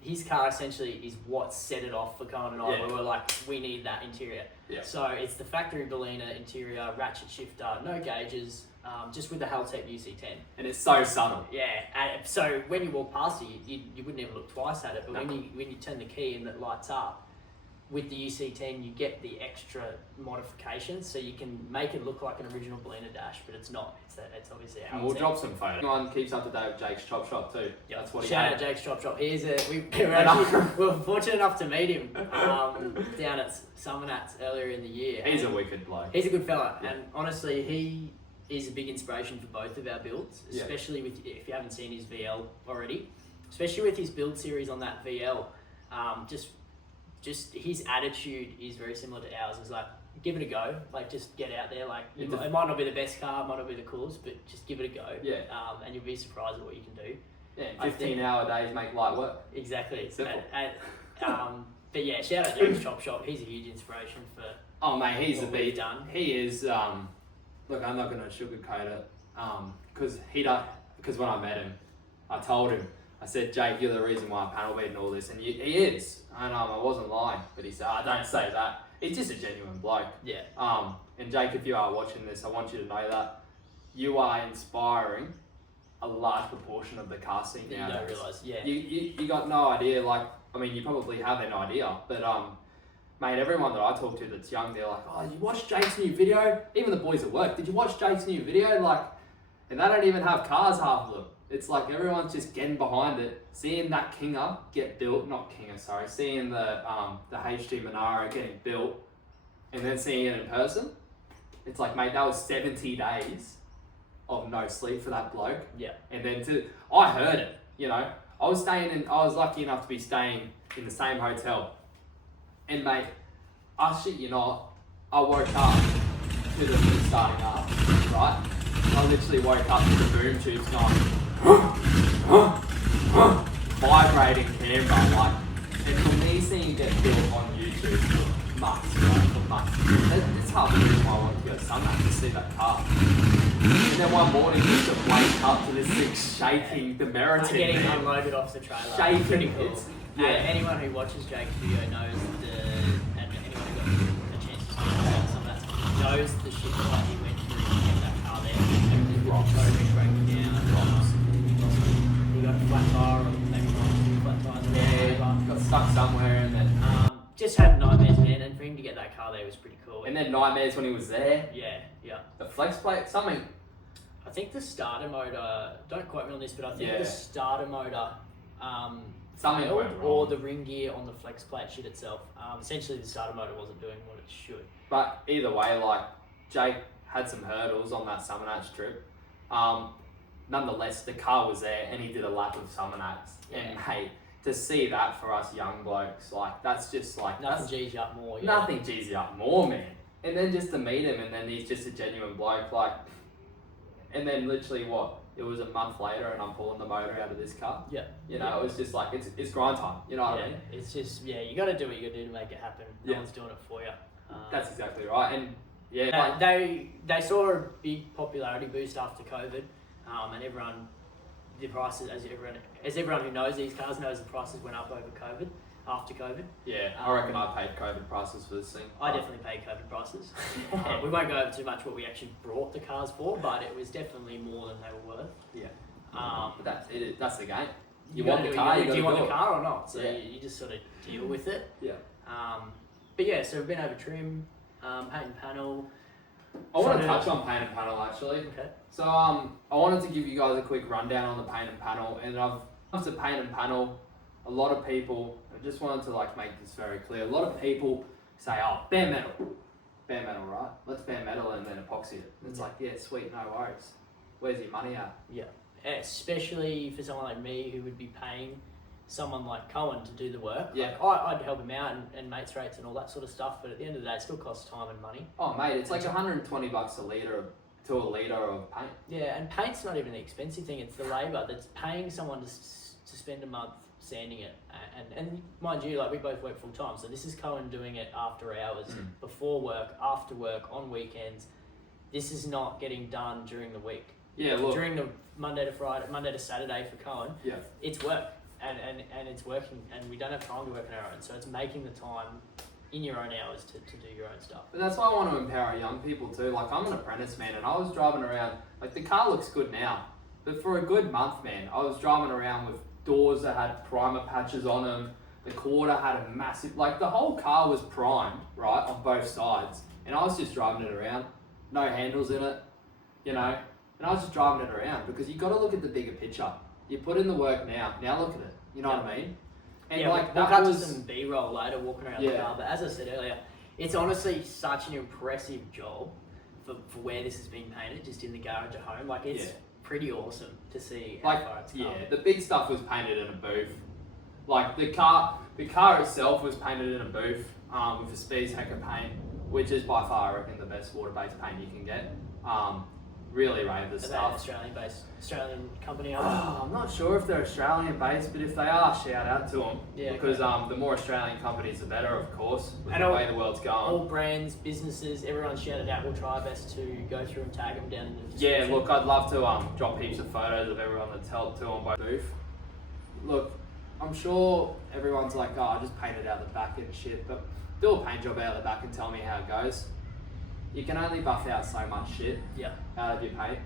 His car essentially is what set it off for Cohen and I, where we're like, we need that interior. Yeah. So it's the factory Berliner interior, ratchet shifter, no gauges, just with the Haltech UC10. And it's so subtle. Yeah, and so when you walk past it, you wouldn't even look twice at it, but when you turn the key and it lights up, with the UC10 you get the extra modifications, so you can make it look like an original Berliner dash, but it's not. It's obviously a Haltech. And we'll drop some photos. Everyone keeps up to date with Jake's Chop Shop too. Yep. That's what he Shout out Jake's Chop Shop. We were fortunate enough to meet him down at Summer Nights earlier in the year. He's a wicked bloke. He's a good fella, and honestly, he is a big inspiration for both of our builds, especially with if you haven't seen his VL already. especially with his build series on that VL, just his attitude is very similar to ours. It's like, give it a go, like just get out there. Like it might not be the best car, it might not be the coolest, but just give it a go. Yeah. And you'll be surprised at what you can do. Yeah, 15-hour days make light work. Exactly. Simple. But yeah, shout out James Chop Shop. He's a huge inspiration for. Oh mate, he's a beat. Done. He is. Look, I'm not gonna sugarcoat it. Because when I met him, I told him, I said, Jake, you're the reason why I panel beat and all this, and he is. And I wasn't lying, but he said, don't say that. He's just a genuine bloke. Yeah. And Jake, if you are watching this, I want you to know that you are inspiring a large proportion of the car scene that nowadays. You don't realise, yeah. You got no idea, like, I mean, you probably have an idea, but mate, everyone that I talk to that's young, they're like, oh, you watched Jake's new video? Even the boys at work, did you watch Jake's new video? Like, and they don't even have cars, half of them. It's like everyone's just getting behind it, seeing that Kinger get built, seeing the HT Monaro getting built, and then seeing it in person. It's like, mate, that was 70 days of no sleep for that bloke. Yeah. And then I heard it, you know. I was lucky enough to be staying in the same hotel. And mate, I shit you not, I woke up to the thing starting up, right? I literally woke up to the boom tubes going, vibrating camera, like, and for me seeing it get built on YouTube for months, right? For months. That's half the reason why I wanted to go to Sunday, to see that car. And then one morning, just to wake up to this thing shaking, the Meriton, getting unloaded off the trailer. Shaking. Pretty cool. Yeah. Anyone who watches Jake's video knows and anyone who got a chance to speak about some of that stuff knows the shit that he went through to get that car there. And rocks, breaking down, rocks. He got a flat tire, or maybe not two flat tires. Yeah, got stuck somewhere, and then just had nightmares, man. And for him to get that car there was pretty cool. and then nightmares when he was there. Yeah. The flex plate, something. I think the starter motor. Don't quote me on this, but I think Yeah. the starter motor. Something failed, went wrong. or the ring gear on the flex plate shit itself. Essentially, the starter motor wasn't doing what it should. But either way, like, Jake had some hurdles on that Summernats trip. Nonetheless, the car was there, and he did a lap of Summernats. Yeah. And hey, to see that for us young blokes, like, that's just like Nothing G's you up more. Yeah. nothing G's you up more, man. And then just to meet him, and then he's just a genuine bloke, like. And then literally it was a month later, and I'm pulling the motor out of this car. Yeah. You know, it was just like it's grind time. You know what I mean? It's just you got to do what you got to do to make it happen. No one's doing it for you. That's exactly right. And yeah, they saw a big popularity boost after COVID, and the prices, as everyone who knows these cars knows, the prices went up over COVID. After COVID. Yeah, I reckon I paid COVID prices for this thing. I definitely paid COVID prices. We won't go over too much what we actually brought the cars for, but it was definitely more than they were worth. Yeah. But that's the game. You want the car, do you want the car or not? So yeah. you just sort of deal with it. Yeah. But yeah, so we've been over trim, paint and panel. I want to touch on paint and panel actually. Okay. So I wanted to give you guys a quick rundown on the paint and panel, and to paint and panel, a lot of people. I just wanted to make this very clear. A lot of people say, "Oh, bare metal, right? Let's bare metal and then epoxy it." It's like, yeah, sweet, no worries. Where's your money at? Yeah, especially for someone like me who would be paying someone like Cohen to do the work. Yeah, I'd help him out and mates rates and all that sort of stuff. But at the end of the day, it still costs time and money. Oh, mate, it's like $120 a litre to a litre of paint. Yeah, and paint's not even the expensive thing. It's the labour that's paying someone to spend a month sanding it, and mind you, we both work full time, so this is Cohen doing it after hours, before work, after work, on weekends. This is not getting done during the week. Yeah, look. During the Monday to Saturday for Cohen, yeah, it's work, and it's working, and we don't have time to work on our own, so it's making the time in your own hours to do your own stuff. But that's why I want to empower young people too. I'm an apprentice, man, and I was driving around, the car looks good now, but for a good month, man, I was driving around with doors that had primer patches on them. The quarter had a massive, the whole car was primed, right, on both sides. And I was just driving it around, no handles in it, and I was just driving it around because you got to look at the bigger picture. You put in the work now look at it, you know what I mean? And we'll cut to some B-roll later walking around the car, but as I said earlier, it's honestly such an impressive job for where this has been painted, just in the garage at home. pretty awesome to see how Like, far it's come. yeah, the big stuff was painted in a booth. Like the car itself was painted in a booth with a Speeds Hecker paint, which is by far, I reckon, the best water-based paint you can get. Really rave the Are they an stuff. Australian company? I'm not sure if they're Australian based, but if they are, shout out to them. Yeah, because the more Australian companies, the better, of course, with And the all- way the world's going. All brands, businesses, everyone shouted out. We'll try our best to go through and tag them down in the Yeah, description. look, I'd love to drop heaps of photos of everyone that's helped to on my booth. Look, I'm sure everyone's like, oh, I just painted out the back and shit, but do a paint job out of the back and tell me how it goes. You can only buff out so much shit Yeah. out of your paint.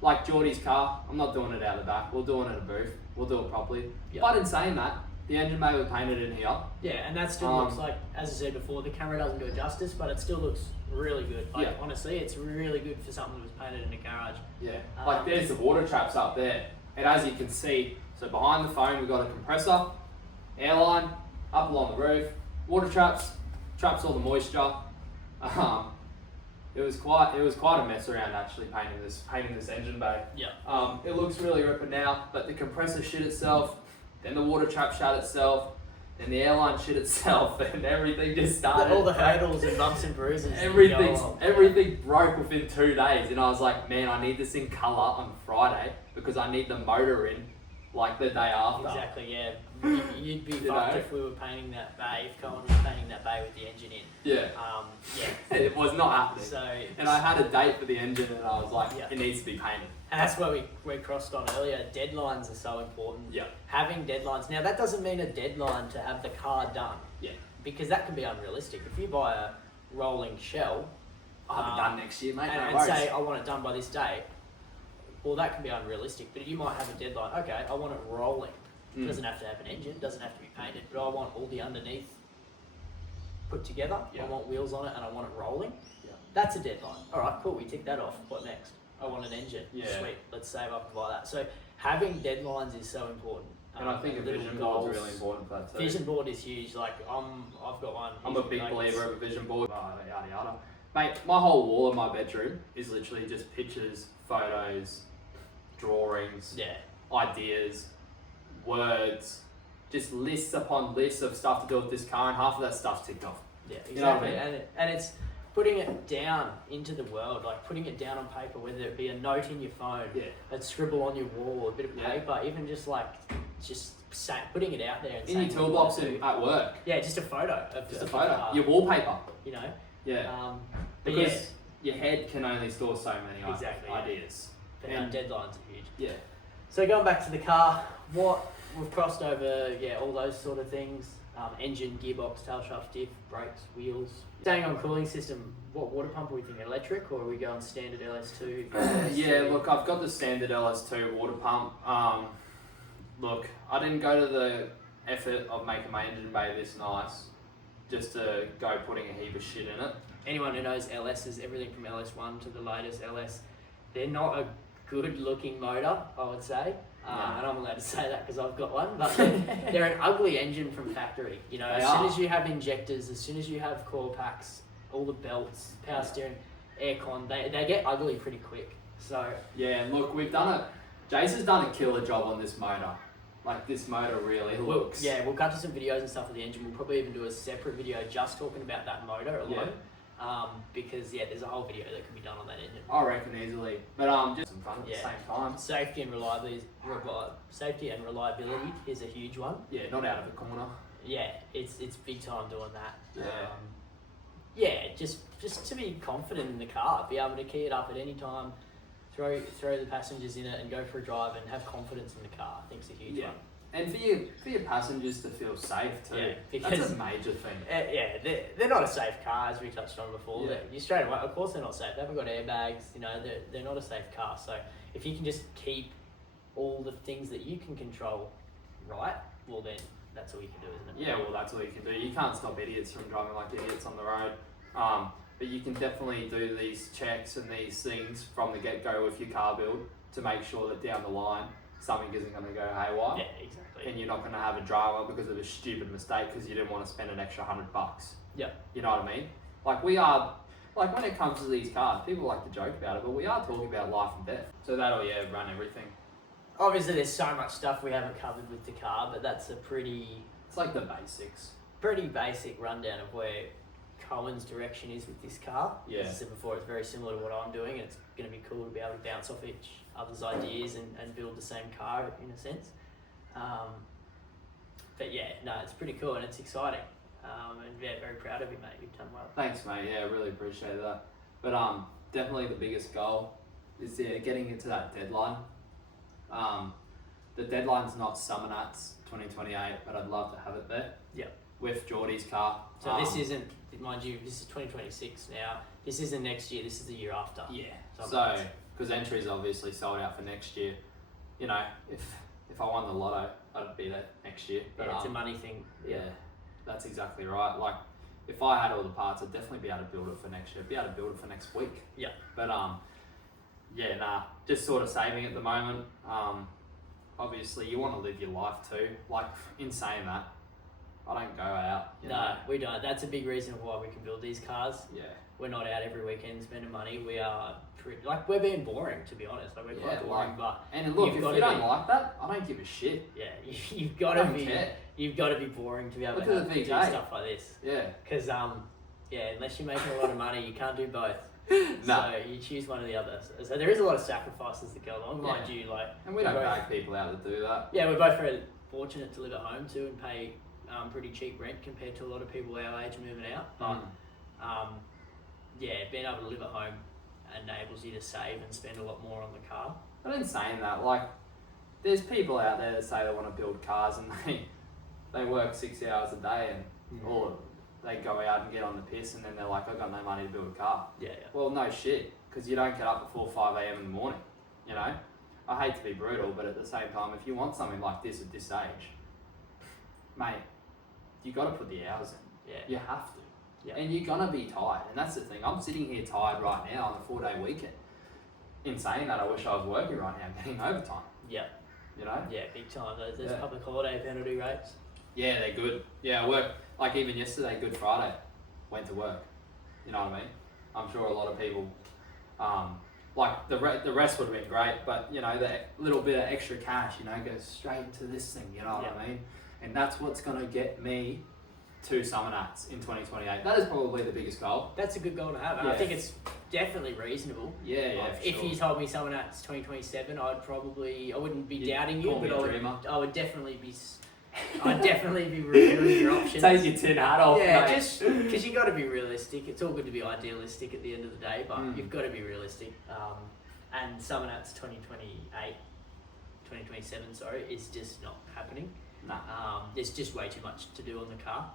Like Geordie's car, I'm not doing it out the back. We'll do it in a booth. We'll do it properly. Yeah. But in saying that, the engine bay was painted in here. Yeah, and that still looks like, as I said before, the camera doesn't do it justice, but it still looks really good. Like, Yeah. honestly, it's really good for something that was painted in a garage. Yeah. Like Um, there's the water traps up there. And as you can see, so behind the phone we've got a compressor, airline, up along the roof, water traps all the moisture. It was quite a mess around actually painting this engine bay. Yeah. It looks really ripping now, but the compressor shit itself, then the water trap shut itself, then the airline shit itself, and everything just started. All the hurdles and bumps and bruises. that Everything go on. everything broke within 2 days, and I was like, man, I need this in colour on Friday because I need the motor in like the day after. Exactly, yeah. You'd be You fucked know? if we were painting that bay, if Colin was painting that bay with the engine in. Yeah, Yeah. it was not happening. So, And I had a date for the engine, and I was like, Yeah. it needs to be painted. and that's what we crossed on earlier. Deadlines are so important. Yeah. Having deadlines. Now, that doesn't mean a deadline to have the car done. Yeah. Because that can be unrealistic. If you buy a rolling shell I'll have it done next year, mate. and no worries. say, I want it done by this date, well, that can be unrealistic. But you might have a deadline. Okay, I want it rolling. It Mm. doesn't have to have an engine, doesn't have to be painted, but I want all the underneath put together. Yeah. I want wheels on it and I want it rolling. Yeah. That's a deadline. All right, cool. We tick that off. What next? I want an engine. Yeah. Sweet. Let's save up to buy that. So having deadlines is so important. And I think a little vision goals. board is really important for that too. Vision board is huge. Like I've got one. I'm a big Like, believer of a vision board. Yada yada. Mate, my whole wall in my bedroom is literally just pictures, photos, drawings, Yeah. ideas, words, just lists upon lists of stuff to do with this car, and half of that stuff's ticked off. Yeah, You know what I exactly. And it's putting it down into the world, like putting it down on paper, whether it be a note in your phone, Yeah. a scribble on your wall, a bit of Yeah. paper, even just putting it out there and In your saying what you toolbox wanna and do. at work, Yeah, just a photo of just a the photo, car, your wallpaper. you know. Yeah. But Because your head can only store so many Exactly, yeah. ideas. yeah, and- deadlines are huge. Yeah. So going back to the car, what we've crossed over, all those sort of things. Engine, gearbox, tail shaft, diff, brakes, wheels. Staying on cooling system, what water pump are we thinking? Electric, or are we going standard LS2? Yeah, look, I've got the standard LS2 water pump. Look, I didn't go to the effort of making my engine bay this nice just to go putting a heap of shit in it. Anyone who knows LSs, everything from LS1 to the latest LS, they're not a good looking motor, I would say. No. And I'm allowed to say that because I've got one, but they're an ugly engine from factory. You know, They as soon are. as you have injectors, as soon as you have core packs, all the belts, power steering, aircon, they get ugly pretty quick. So Yeah, look, we've done it. Jace has done a killer job on this motor. Like, this motor really looks. we'll cut to some videos and stuff of the engine. We'll probably even do a separate video just talking about that motor alone. Because there's a whole video that can be done on that engine. I reckon easily. But just some fun at the same time. Safety and reliability is a huge one. Yeah, not out of the corner. Yeah, it's big time doing that. Yeah. Just to be confident in the car, be able to key it up at any time, throw the passengers in it and go for a drive and have confidence in the car. I think is a huge Yeah. one. And for your passengers to feel safe too. Yeah, That's because- a major thing. They're not a safe car, as we touched on before. Yeah. You straight away, of course they're not safe. They haven't got airbags. You know, they're not a safe car. So if you can just keep all the things that you can control right, well then that's all you can do, isn't it? Yeah, well, that's all you can do. You can't stop idiots from driving like idiots on the road. But you can definitely do these checks and these things from the get-go with your car build to make sure that down the line something isn't going to go haywire. Yeah, exactly. And you're not going to have a drama because of a stupid mistake because you didn't want to spend an extra $100. Yeah. You know what I mean? Like, we are like when it comes to these cars, people like to joke about it, but we are talking about life and death. So that'll run everything. Obviously, there's so much stuff we haven't covered with the car, but that's a It's like the basics. pretty basic rundown of where Cohen's direction is with this car. Yeah. As I said before, it's very similar to what I'm doing, and it's going to be cool to be able to bounce off each other's ideas and build the same car in a sense. But yeah, no, it's pretty cool and it's exciting. And yeah, very proud of you, mate. You've done well. Thanks, mate. Yeah, I really appreciate that. But definitely the biggest goal is getting it to that deadline. The deadline's not Summer Nats 2028, but I'd love to have it there. Yeah. With Geordie's car. So this isn't, mind you, this is 2026 now. This isn't next year. This is the year after. Yeah. So because entries obviously sold out for next year. You know, if I won the lotto, I'd be there next year. But yeah, it's a money thing. Yeah, that's exactly right. Like, if I had all the parts, I'd definitely be able to build it for next year. I'd be able to build it for next week. Yeah. But yeah, nah, just sort of saving at the moment. Obviously, you want to live your life too. Like, in saying that, I don't go out. You know? We don't. That's a big reason why we can build these cars. Yeah. We're not out every weekend spending money. We are we're being boring, to be honest. Like, we're quite boring, but and look, if you don't like that, I don't give a shit. Yeah, you've got to be. Care. You've got to be boring to be able to do stuff like this. Yeah. Because yeah, unless you're making a lot of money, you can't do both. No. So you choose one or the other. So there is a lot of sacrifices that go along, mind you. Like, and we don't bag people out to do that. Yeah, we're both very fortunate to live at home too and pay pretty cheap rent compared to a lot of people our age moving out. But yeah, being able to live at home enables you to save and spend a lot more on the car. But in saying that, like, there's people out there that say they want to build cars and they work 6 hours a day and or they go out and get on the piss and then they're like, I've got no money to build a car. Yeah. Well, no shit, because you don't get up before 5 a.m. in the morning, you know? I hate to be brutal, but at the same time, if you want something like this at this age, mate, you got to put the hours in. Yeah. You have to. Yeah. And you're going to be tired. And that's the thing. I'm sitting here tired right now on a 4-day weekend. In saying that, I wish I was working right now, getting overtime. Yeah. You know? Yeah, big time. Those public holiday penalty rates. Yeah, they're good. Yeah, I work, like even yesterday, Good Friday, went to work. You know what I mean? I'm sure a lot of people, like the rest would have been great, but you know, that little bit of extra cash, you know, goes straight to this thing, you know what I mean? And that's what's going to get me to Summer Nats in 2028. That is probably the biggest goal. That's a good goal to have, and I think it's definitely reasonable. Yeah, if you told me Summer Nats 2027, I wouldn't be doubting you, but I would definitely be. I'd definitely be reviewing your options. Take your tin hat off. Yeah, mate. just because you got to be realistic. It's all good to be idealistic at the end of the day, but you've got to be realistic. And Summer Nats 2027, is just not happening. Nah. There's just way too much to do on the car.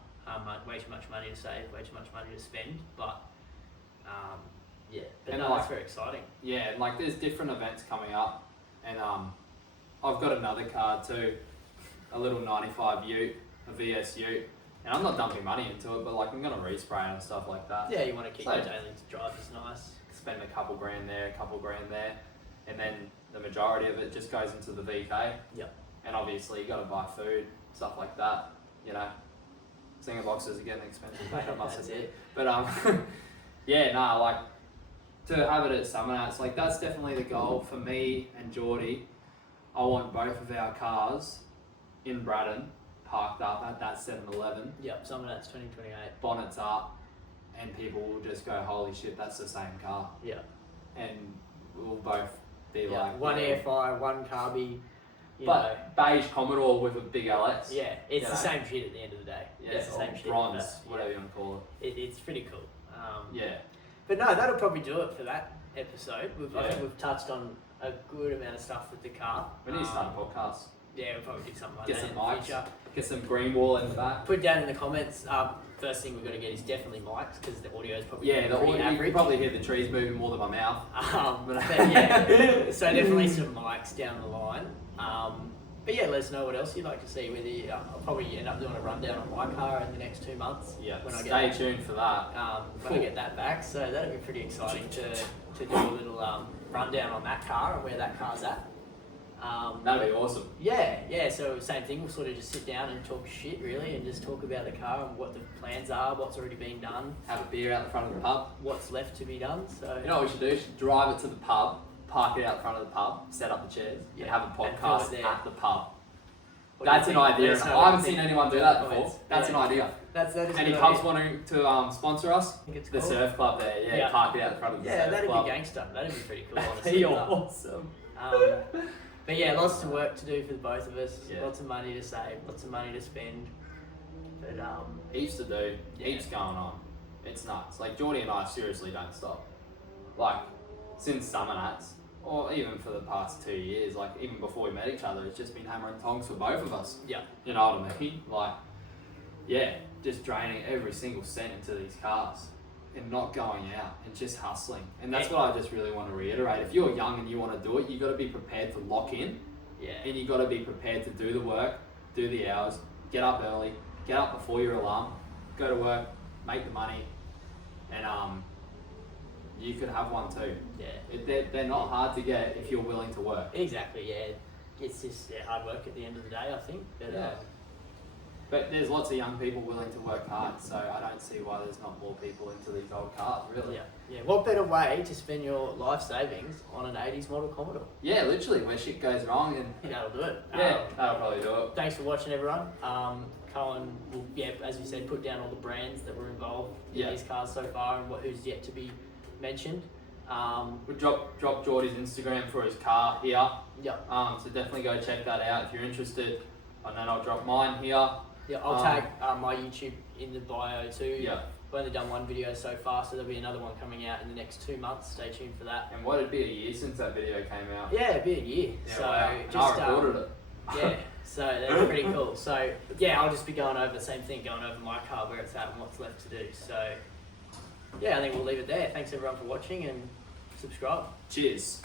Way too much money to save, way too much money to spend. But yeah, but and no, like, that's very exciting. Yeah, like there's different events coming up, and I've got another car too. A little 95 ute, a VS ute, and I'm not dumping money into it, but like I'm gonna respray it and stuff like that. Yeah, you want to keep your daily drivers nice. Spend a couple grand there, and then the majority of it just goes into the VK. Yep. And obviously you got to buy food, stuff like that. You know, Zinger boxes are getting expensive, mate. I must admit. But yeah, nah, like to have it at Summer Nats, like that's definitely the goal for me and Geordie. I want both of our cars in Braddon, parked up at that 7-Eleven. Yep, Summer Nats 2028. Bonnets up, and people will just go, holy shit, that's the same car. Yeah. And we'll both be like... One AFI, one carby, beige Commodore with a big LS. Yeah, it's the same shit at the end of the day. Yeah, it's the same shit. Bronze, whatever you want to call it. It's pretty cool. Yeah. But no, that'll probably do it for that episode. I think we've touched on a good amount of stuff with the car. We need to start a podcast. Yeah, we'll probably do something like that in the the future. Get some green wall in the back. Put down in the comments. First thing we've got to get is definitely mics because the audio is probably the audio. You can probably hear the trees moving more than my mouth. But yeah, so definitely some mics down the line. But yeah, let us know what else you'd like to see. Whether I'll probably end up doing a rundown on my car in the next 2 months. Yeah, when I stay tuned for that. When I get that back, so that'll be pretty exciting to do a little rundown on that car and where that car's at. That'd be awesome. Yeah. So same thing. We'll sort of just sit down and talk shit, really, and just talk about the car and what the plans are, what's already been done, Have a beer out the front of the pub. what's left to be done. So You know what we should do? We should drive it to the pub, park it out front of the pub, set up the chairs, and have a and film podcast it there. at the pub. What do you That's an think? idea. Let us know I what haven't you seen think. anyone do Yeah, that before. comments. That's Yeah. an idea. That is a Any good pubs idea. wanting to sponsor us? I think it's The cool. surf club there, yeah, Yeah. park it out the front of the Yeah, surf that'd club. be gangster. That'd be pretty cool, That'd honestly. be But, awesome. but yeah, lots of work to do for the both of us. Yeah. Lots of money to save, lots of money to spend. But Heaps to do, Yeah. heaps going on. It's nuts. Like Geordie and I seriously don't stop. Like since summer nats, or even for the past 2 years, like even before we met each other, it's just been hammer and tongs for both of us. yeah, You know what I mean? Like, yeah, just draining every single cent into these cars and not going out and just hustling. And that's what I just really want to reiterate. If you're young and you want to do it, you got to be prepared to lock in, yeah, and you got to be prepared to do the work, do the hours, get up early, get up before your alarm, go to work, make the money, and you could have one too. yeah. They're not hard to get if you're willing to work. Exactly. Yeah, it's just hard work at the end of the day, I think. But Yeah. But there's lots of young people willing to work hard, so I don't see why there's not more people into these old cars, really. yeah. What better way to spend your life savings on an 80s model Commodore? Yeah, literally, where shit goes wrong, and That'll do it. yeah, that'll probably do it. Thanks for watching, everyone. Cohen will, as you said, put down all the brands that were involved in Yeah. these cars so far and who's yet to be mentioned. We'll drop Geordie's Instagram for his car here, Yeah, so definitely go check that out if you're interested, and then I'll drop mine here. yeah. I'll tag my YouTube in the bio too. Yeah, I've only done one video so far, so there'll be another one coming out in the next 2 months. Stay tuned for that. and what, it'd be a year since that video came out. Yeah, it'd be a year. Yeah, So wow. And just I recorded it. yeah, so that's pretty cool. So yeah, I'll just be going over the same thing, going over my car, where it's at and what's left to do. So yeah, I think we'll leave it there. Thanks everyone for watching and subscribe. Cheers.